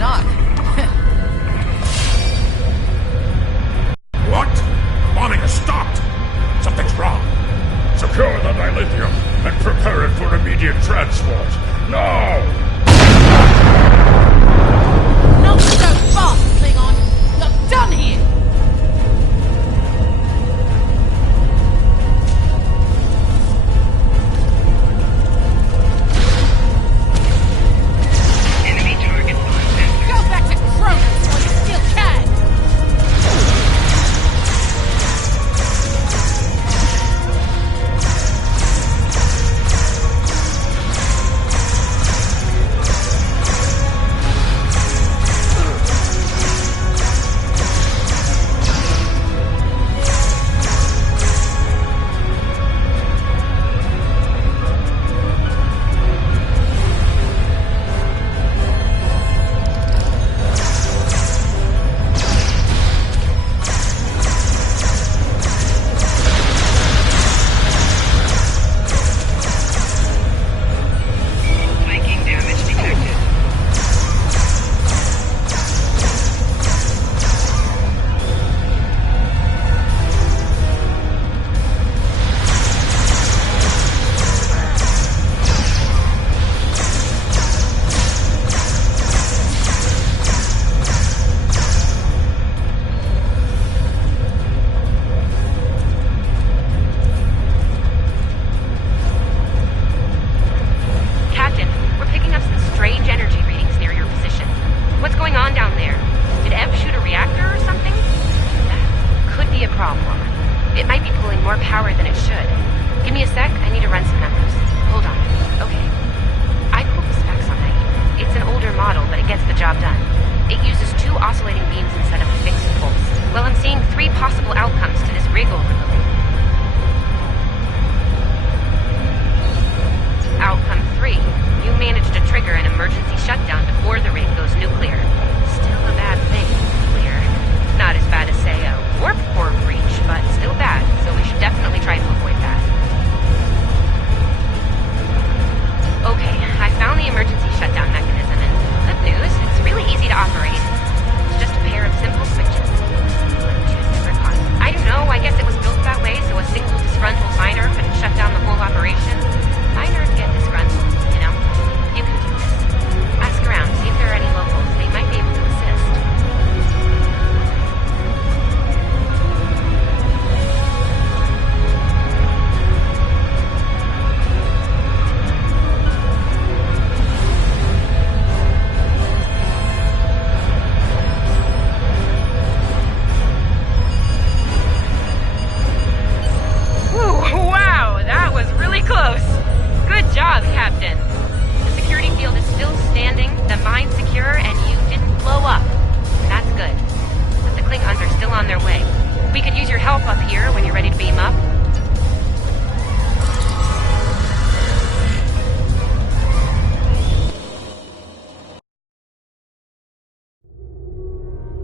knock. What? Bombing has stopped! Something's wrong. Secure the dilithium and prepare it for immediate transport. Now! No, so fast, Klingon! You're done here! Go back to Cronus while you still can!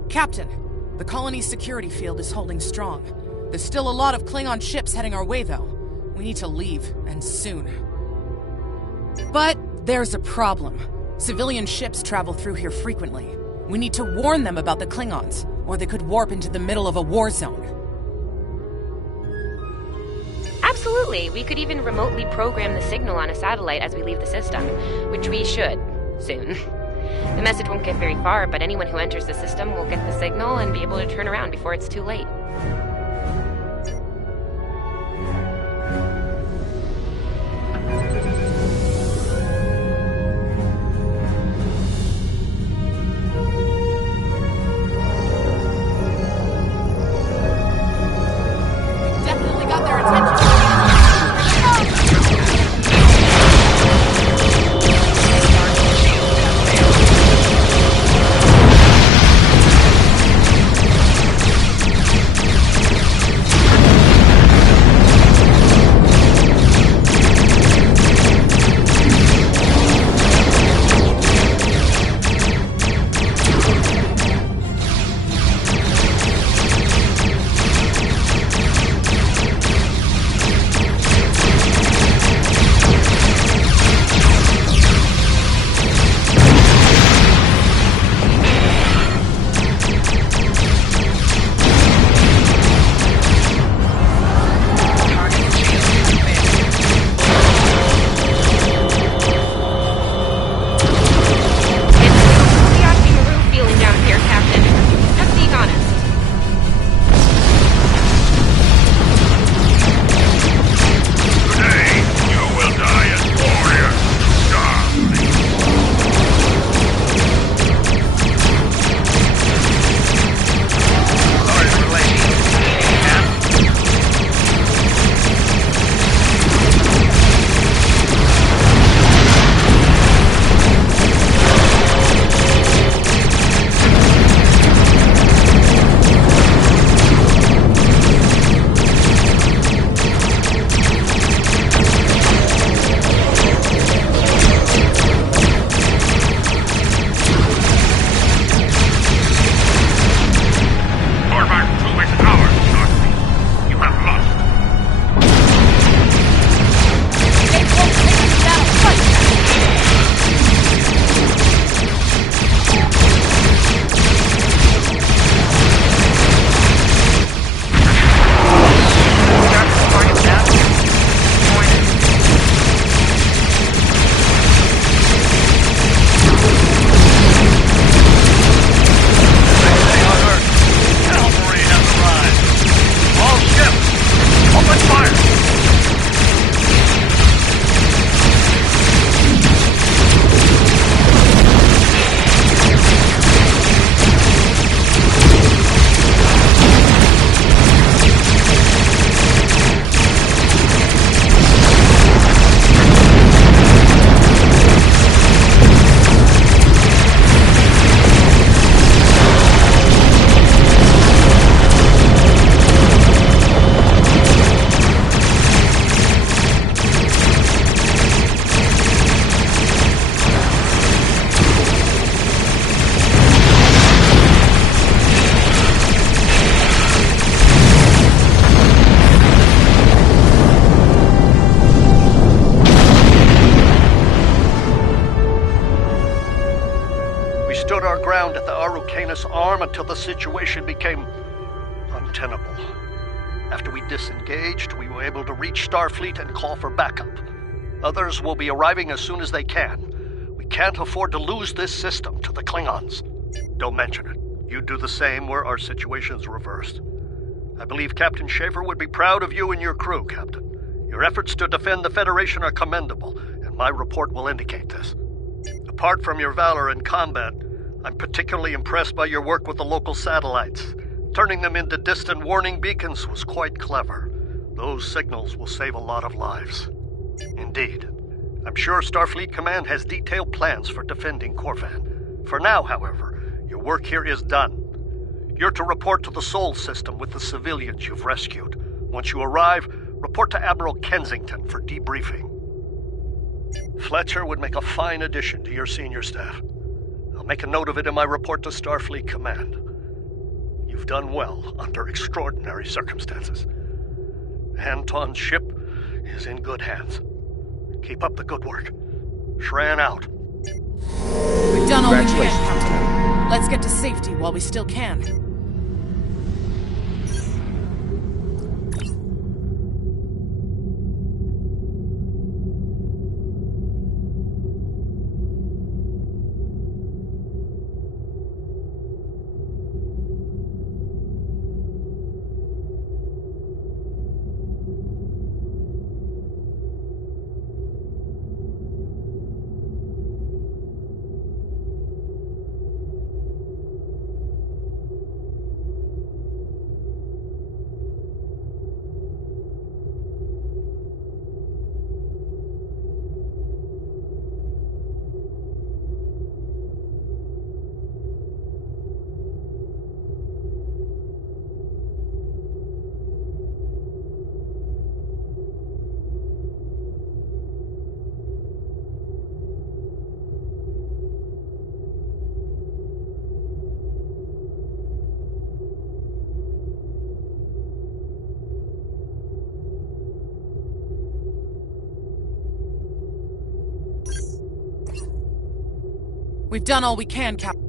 Captain, the colony's security field is holding strong. There's still a lot of Klingon ships heading our way, though. We need to leave, and soon. But there's a problem. Civilian ships travel through here frequently. We need to warn them about the Klingons, or they could warp into the middle of a war zone. Absolutely. We could even remotely program the signal on a satellite as we leave the system, which we should, soon. The message won't get very far, but anyone who enters the system will get the signal and be able to turn around before it's too late. Definitely got their attention. stood our ground at the Araucanus Arm until the situation became untenable. After we disengaged, we were able to reach Starfleet and call for backup. Others will be arriving as soon as they can. We can't afford to lose this system to the Klingons. Don't mention it. You do the same where our situation's reversed. I believe Captain Schaefer would be proud of you and your crew, Captain. Your efforts to defend the Federation are commendable, and my report will indicate this. Apart from your valor in combat, I'm particularly impressed by your work with the local satellites. Turning them into distant warning beacons was quite clever. Those signals will save a lot of lives. Indeed. I'm sure Starfleet Command has detailed plans for defending Corvan. For now, however, your work here is done. You're to report to the Sol system with the civilians you've rescued. Once you arrive, report to Admiral Kensington for debriefing. Fletcher would make a fine addition to your senior staff. I'll make a note of it in my report to Starfleet Command. You've done well under extraordinary circumstances. Anton's ship is in good hands. Keep up the good work. Shran out. We've done all we can, Captain. Let's get to safety while we still can. We've done all we can, Captain.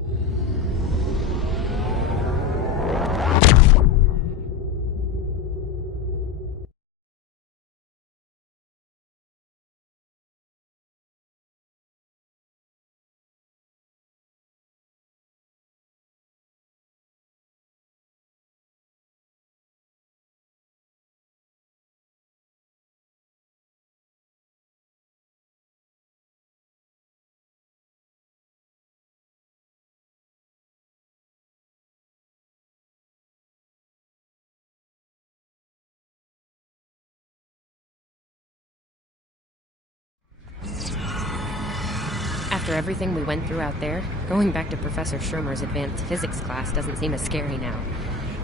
After everything we went through out there, going back to Professor Schirmer's advanced physics class doesn't seem as scary now.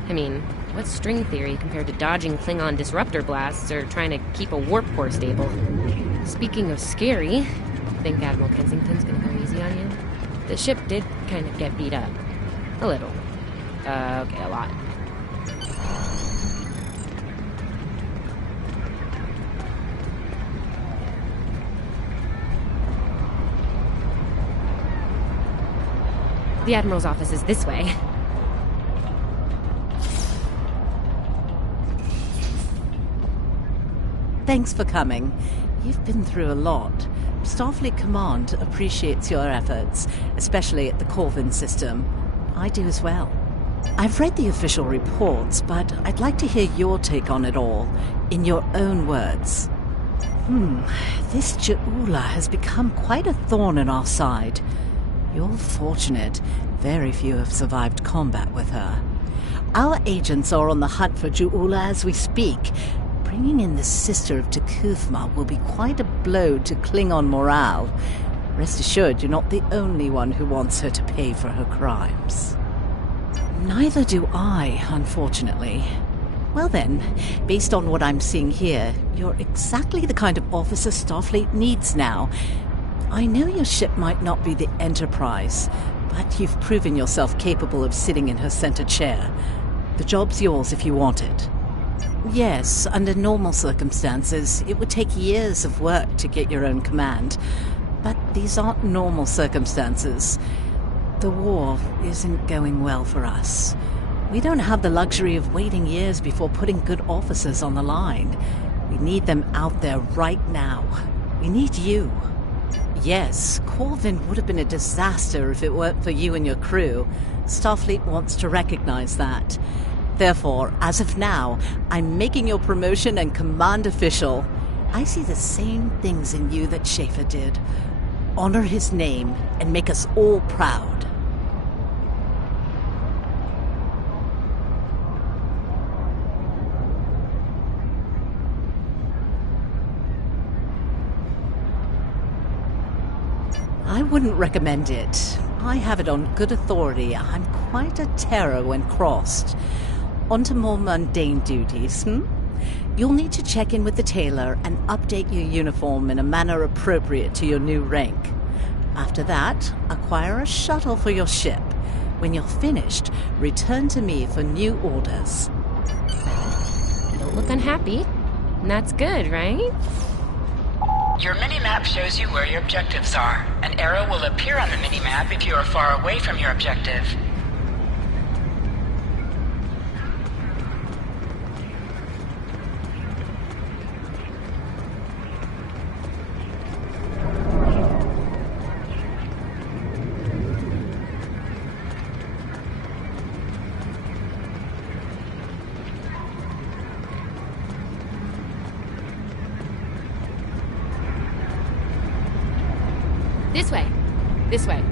I mean, what's string theory compared to dodging Klingon disruptor blasts or trying to keep a warp core stable? Speaking of scary, think Admiral Kensington's gonna go easy on you? The ship did kind of get beat up. A little. Okay, a lot. The Admiral's office is this way. Thanks for coming. You've been through a lot. Starfleet Command appreciates your efforts, especially at the Corvin system. I do as well. I've read the official reports, but I'd like to hear your take on it all, in your own words. This Ju'ula has become quite a thorn in our side. You're fortunate. Very few have survived combat with her. Our agents are on the hunt for Ju'ula as we speak. Bringing in the sister of T'Kuvma will be quite a blow to Klingon morale. Rest assured, you're not the only one who wants her to pay for her crimes. Neither do I, unfortunately. Well then, based on what I'm seeing here, you're exactly the kind of officer Starfleet needs now. I know your ship might not be the Enterprise, but you've proven yourself capable of sitting in her center chair. The job's yours if you want it. Yes, under normal circumstances, it would take years of work to get your own command. But these aren't normal circumstances. The war isn't going well for us. We don't have the luxury of waiting years before putting good officers on the line. We need them out there right now. We need you. Yes, Corvin would have been a disaster if it weren't for you and your crew. Starfleet wants to recognize that. Therefore, as of now, I'm making your promotion and command official. I see the same things in you that Schaefer did. Honor his name and make us all proud. I wouldn't recommend it. I have it on good authority. I'm quite a terror when crossed. On to more mundane duties, You'll need to check in with the tailor and update your uniform in a manner appropriate to your new rank. After that, acquire a shuttle for your ship. When you're finished, return to me for new orders. You don't look unhappy. And that's good, right? Your mini-map shows you where your objectives are. An arrow will appear on the mini-map if you are far away from your objective. This way. This way.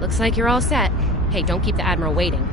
Looks like you're all set. Hey, don't keep the Admiral waiting.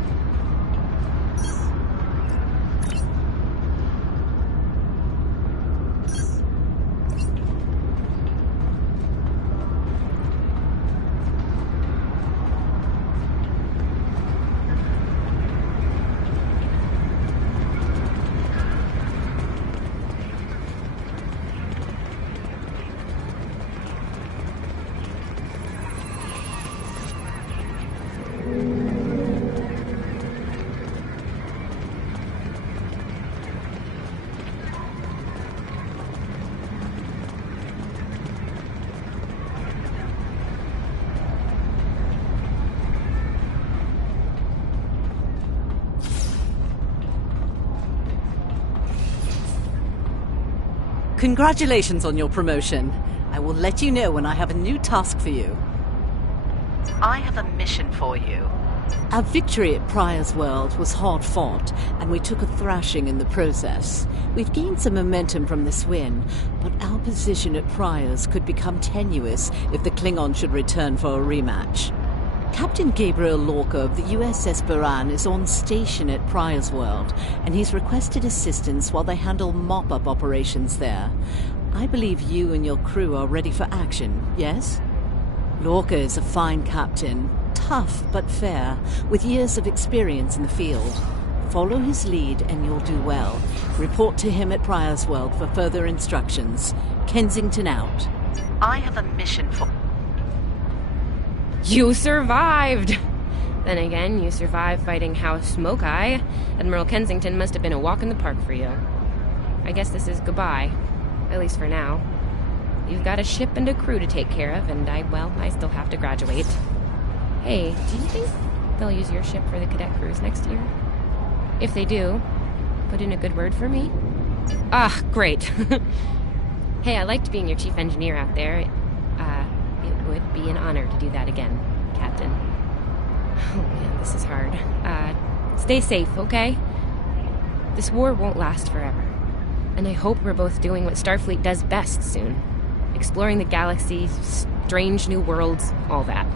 Congratulations on your promotion. I will let you know when I have a new task for you. I have a mission for you. Our victory at Pryor's World was hard fought, and we took a thrashing in the process. We've gained some momentum from this win, but our position at Pryor's could become tenuous if the Klingon should return for a rematch. Captain Gabriel Lorca of the USS Buran is on station at Pryor's World, and he's requested assistance while they handle mop-up operations there. I believe you and your crew are ready for action, yes? Lorca is a fine captain, tough but fair, with years of experience in the field. Follow his lead and you'll do well. Report to him at Pryor's World for further instructions. Kensington out. I have a mission for... You survived! Then again, you survived fighting House Smoke-Eye. Admiral Kensington must have been a walk in the park for you. I guess this is goodbye. At least for now. You've got a ship and a crew to take care of, and I still have to graduate. Hey, do you think they'll use your ship for the cadet cruise next year? If they do, put in a good word for me. Ah, great. Hey, I liked being your chief engineer out there. It would be an honor to do that again, Captain. Oh man, this is hard. Stay safe, okay? This war won't last forever. And I hope we're both doing what Starfleet does best soon. Exploring the galaxy, strange new worlds, all that.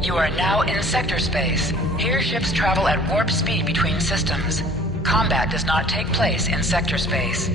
You are now in sector space. Here ships travel at warp speed between systems. Combat does not take place in sector space.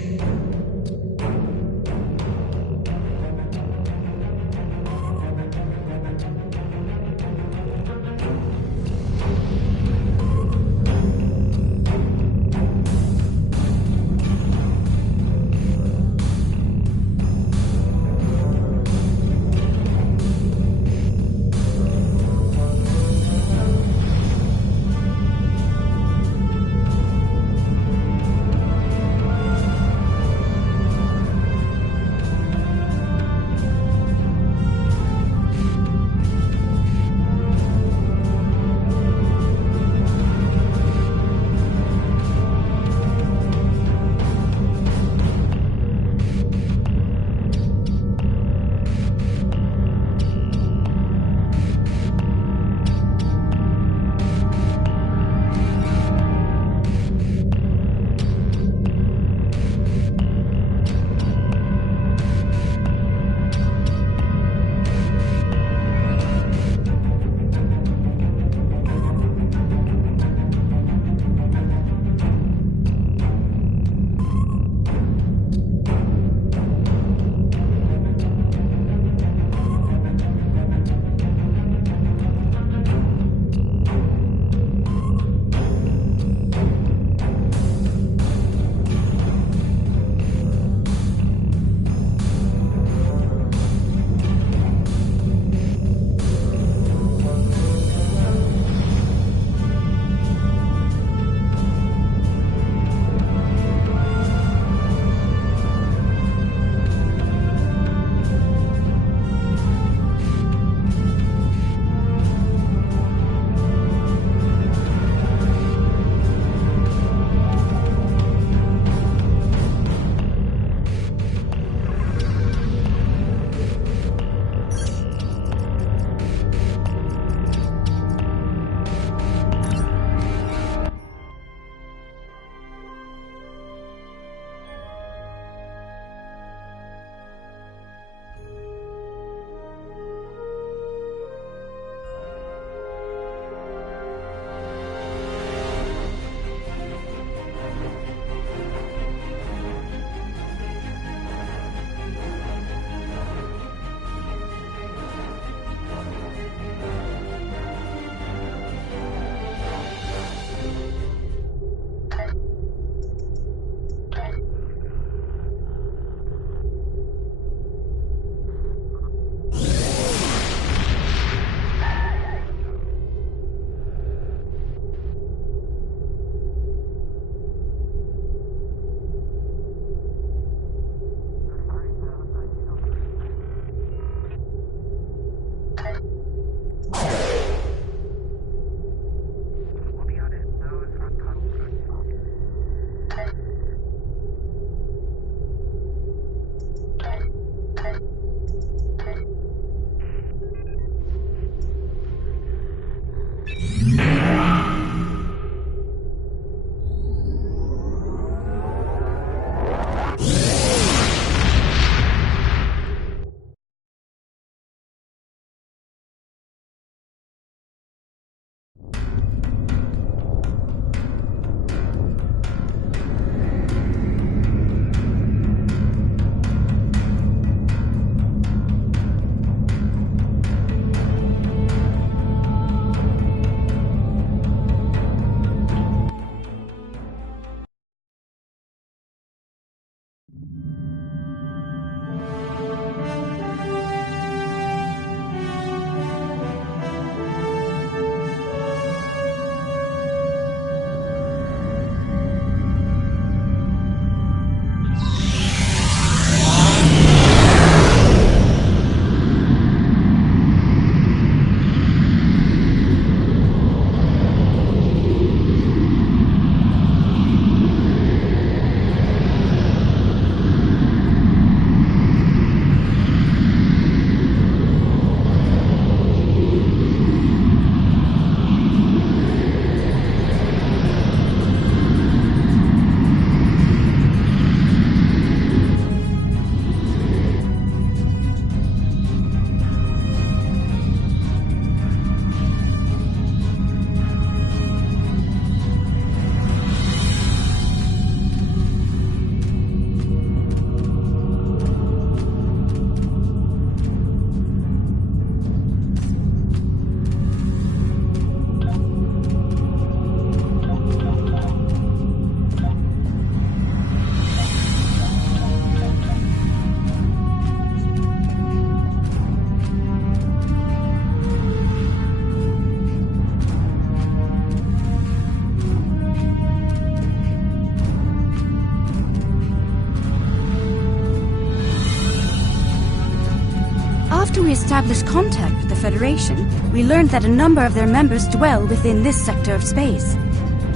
established contact with the Federation, we learned that a number of their members dwell within this sector of space.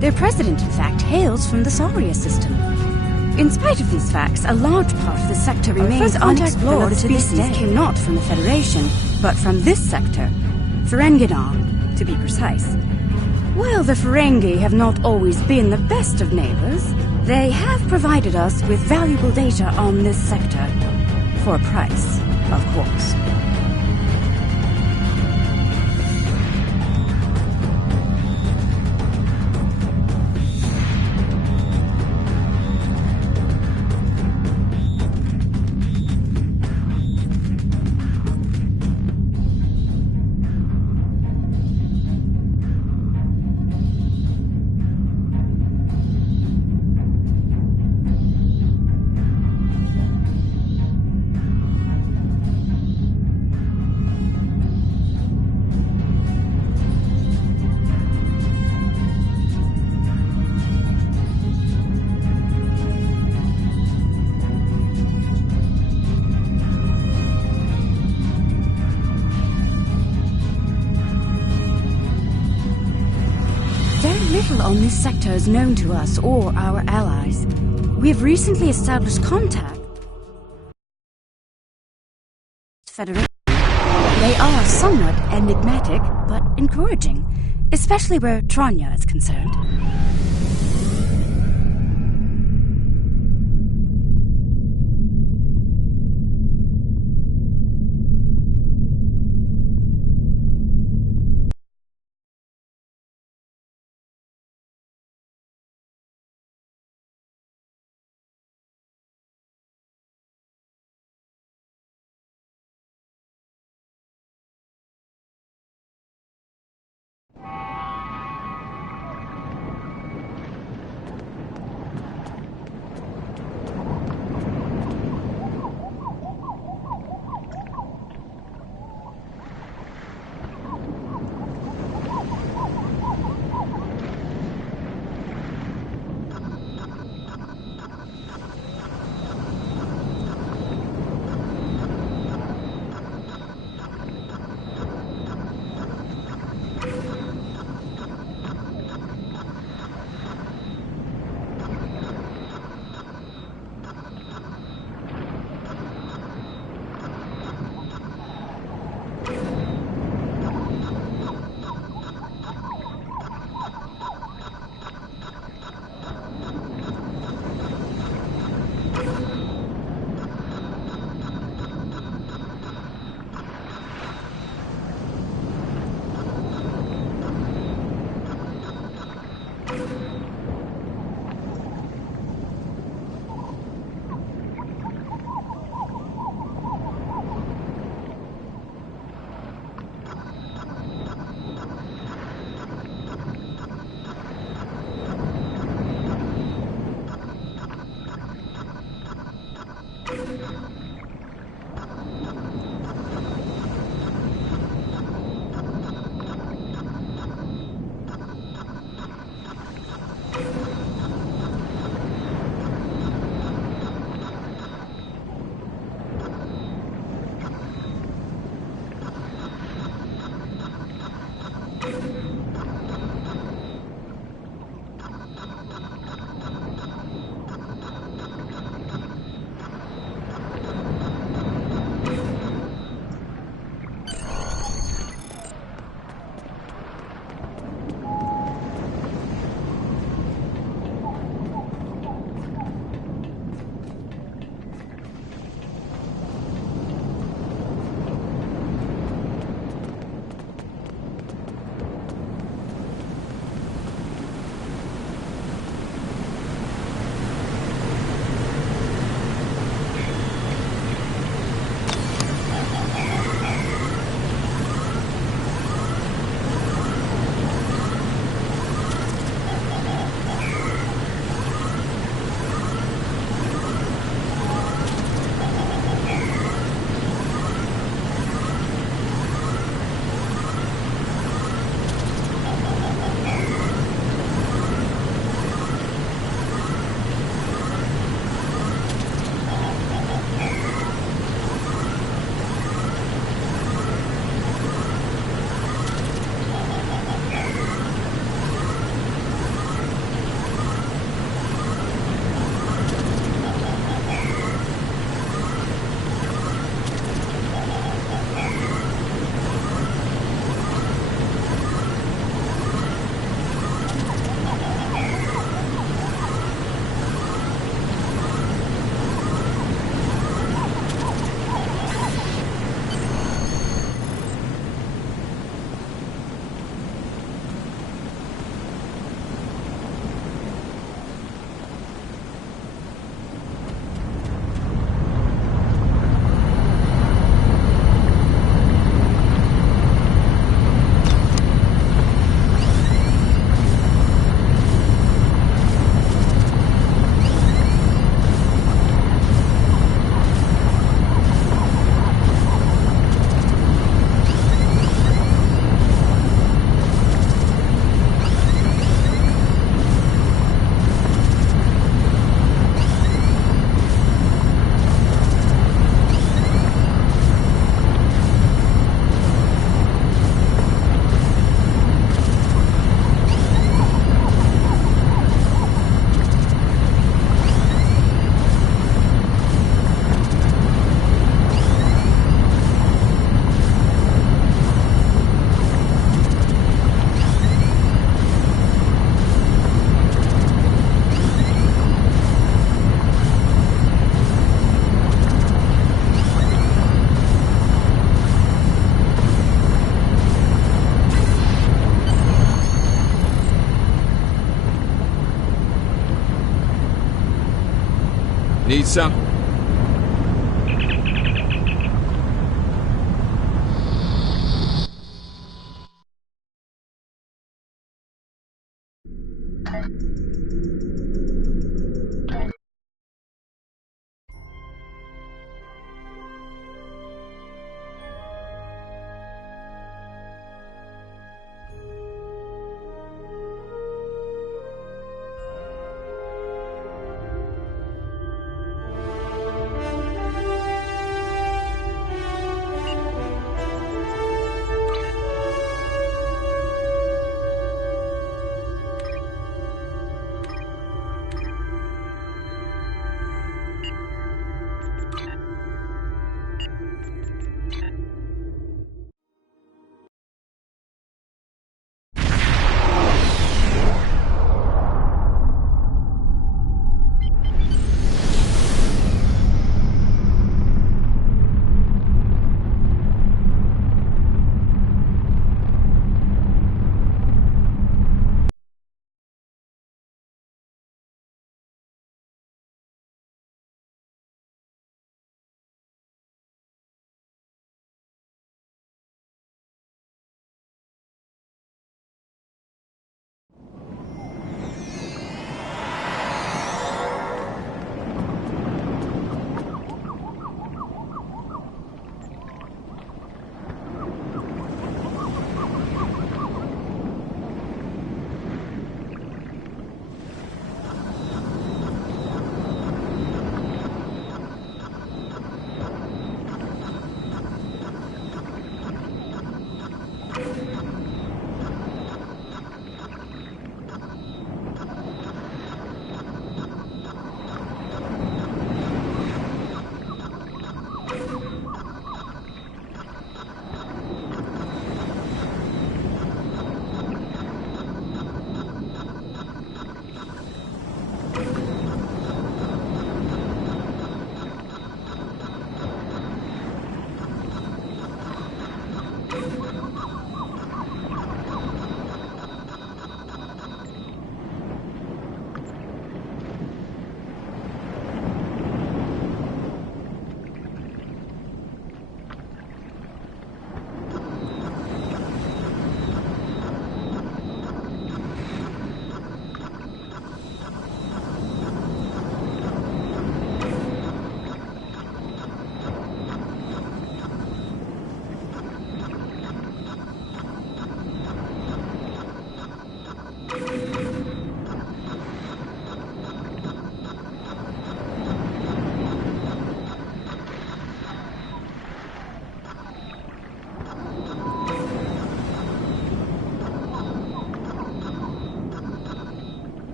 Their president, in fact, hails from the Saria system. In spite of these facts, a large part of the sector remains unexplored to this day. Came not from the Federation, but from this sector, Ferenginar, to be precise. While the Ferengi have not always been the best of neighbors, they have provided us with valuable data on this sector. For a price, of course. On this sector is known to us or our allies. We have recently established contact with the Federation. They are somewhat enigmatic, but encouraging, especially where Tranya is concerned. Need some?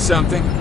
something?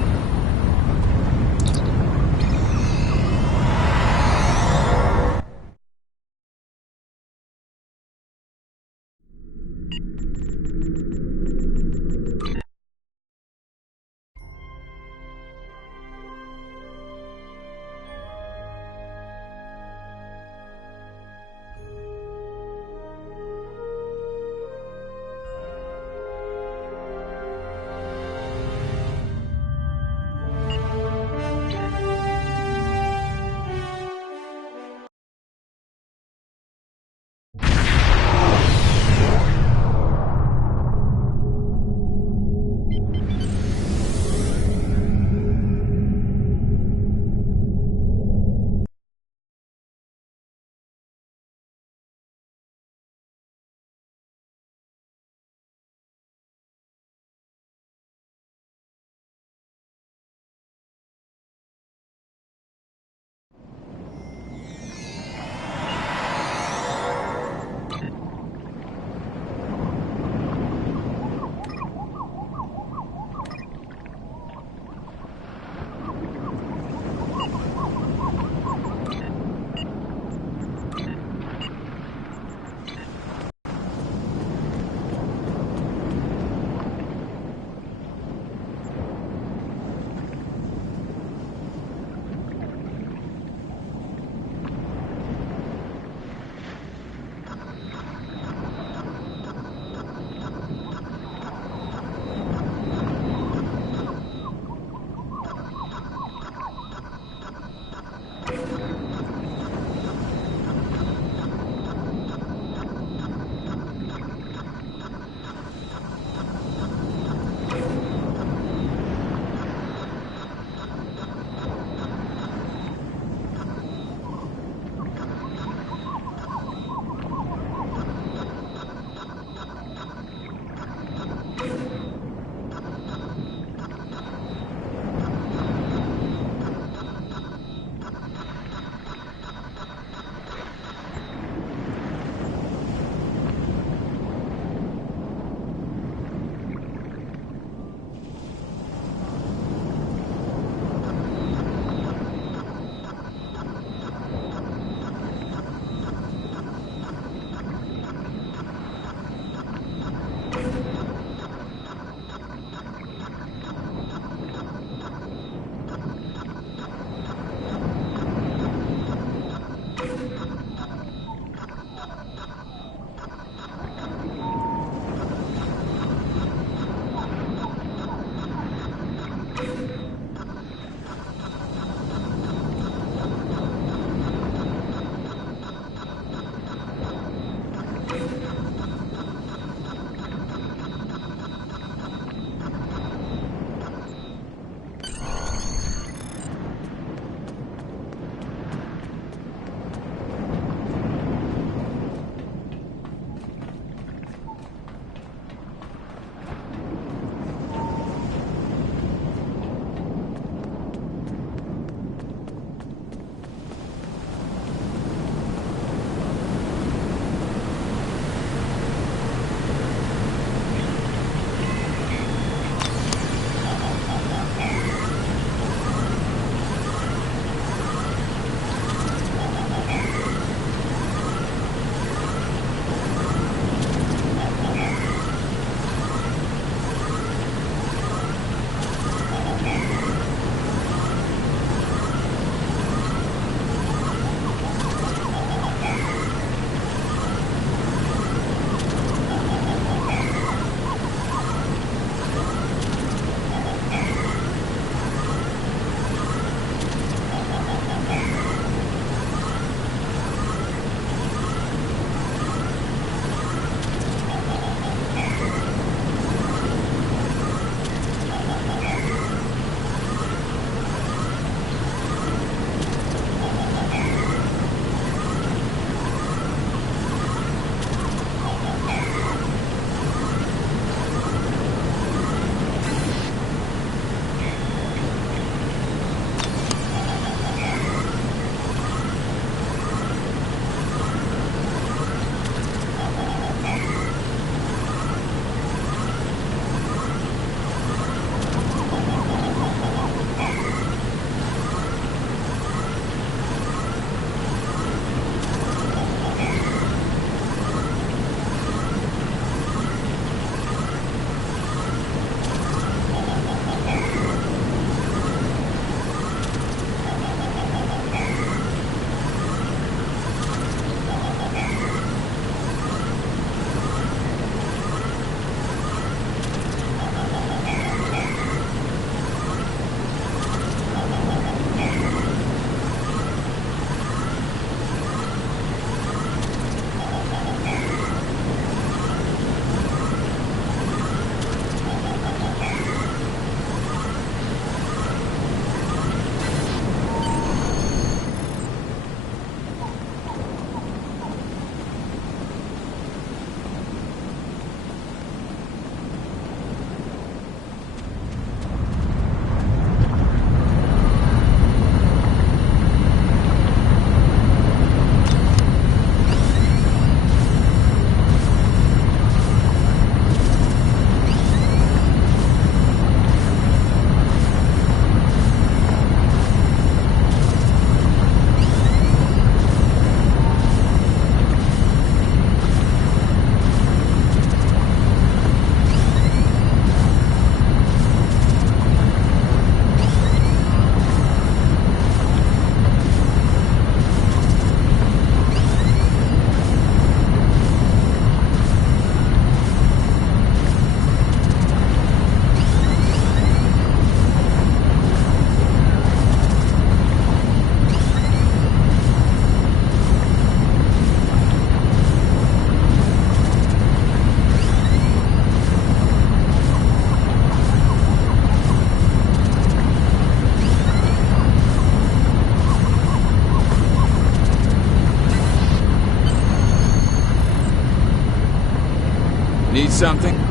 Need something?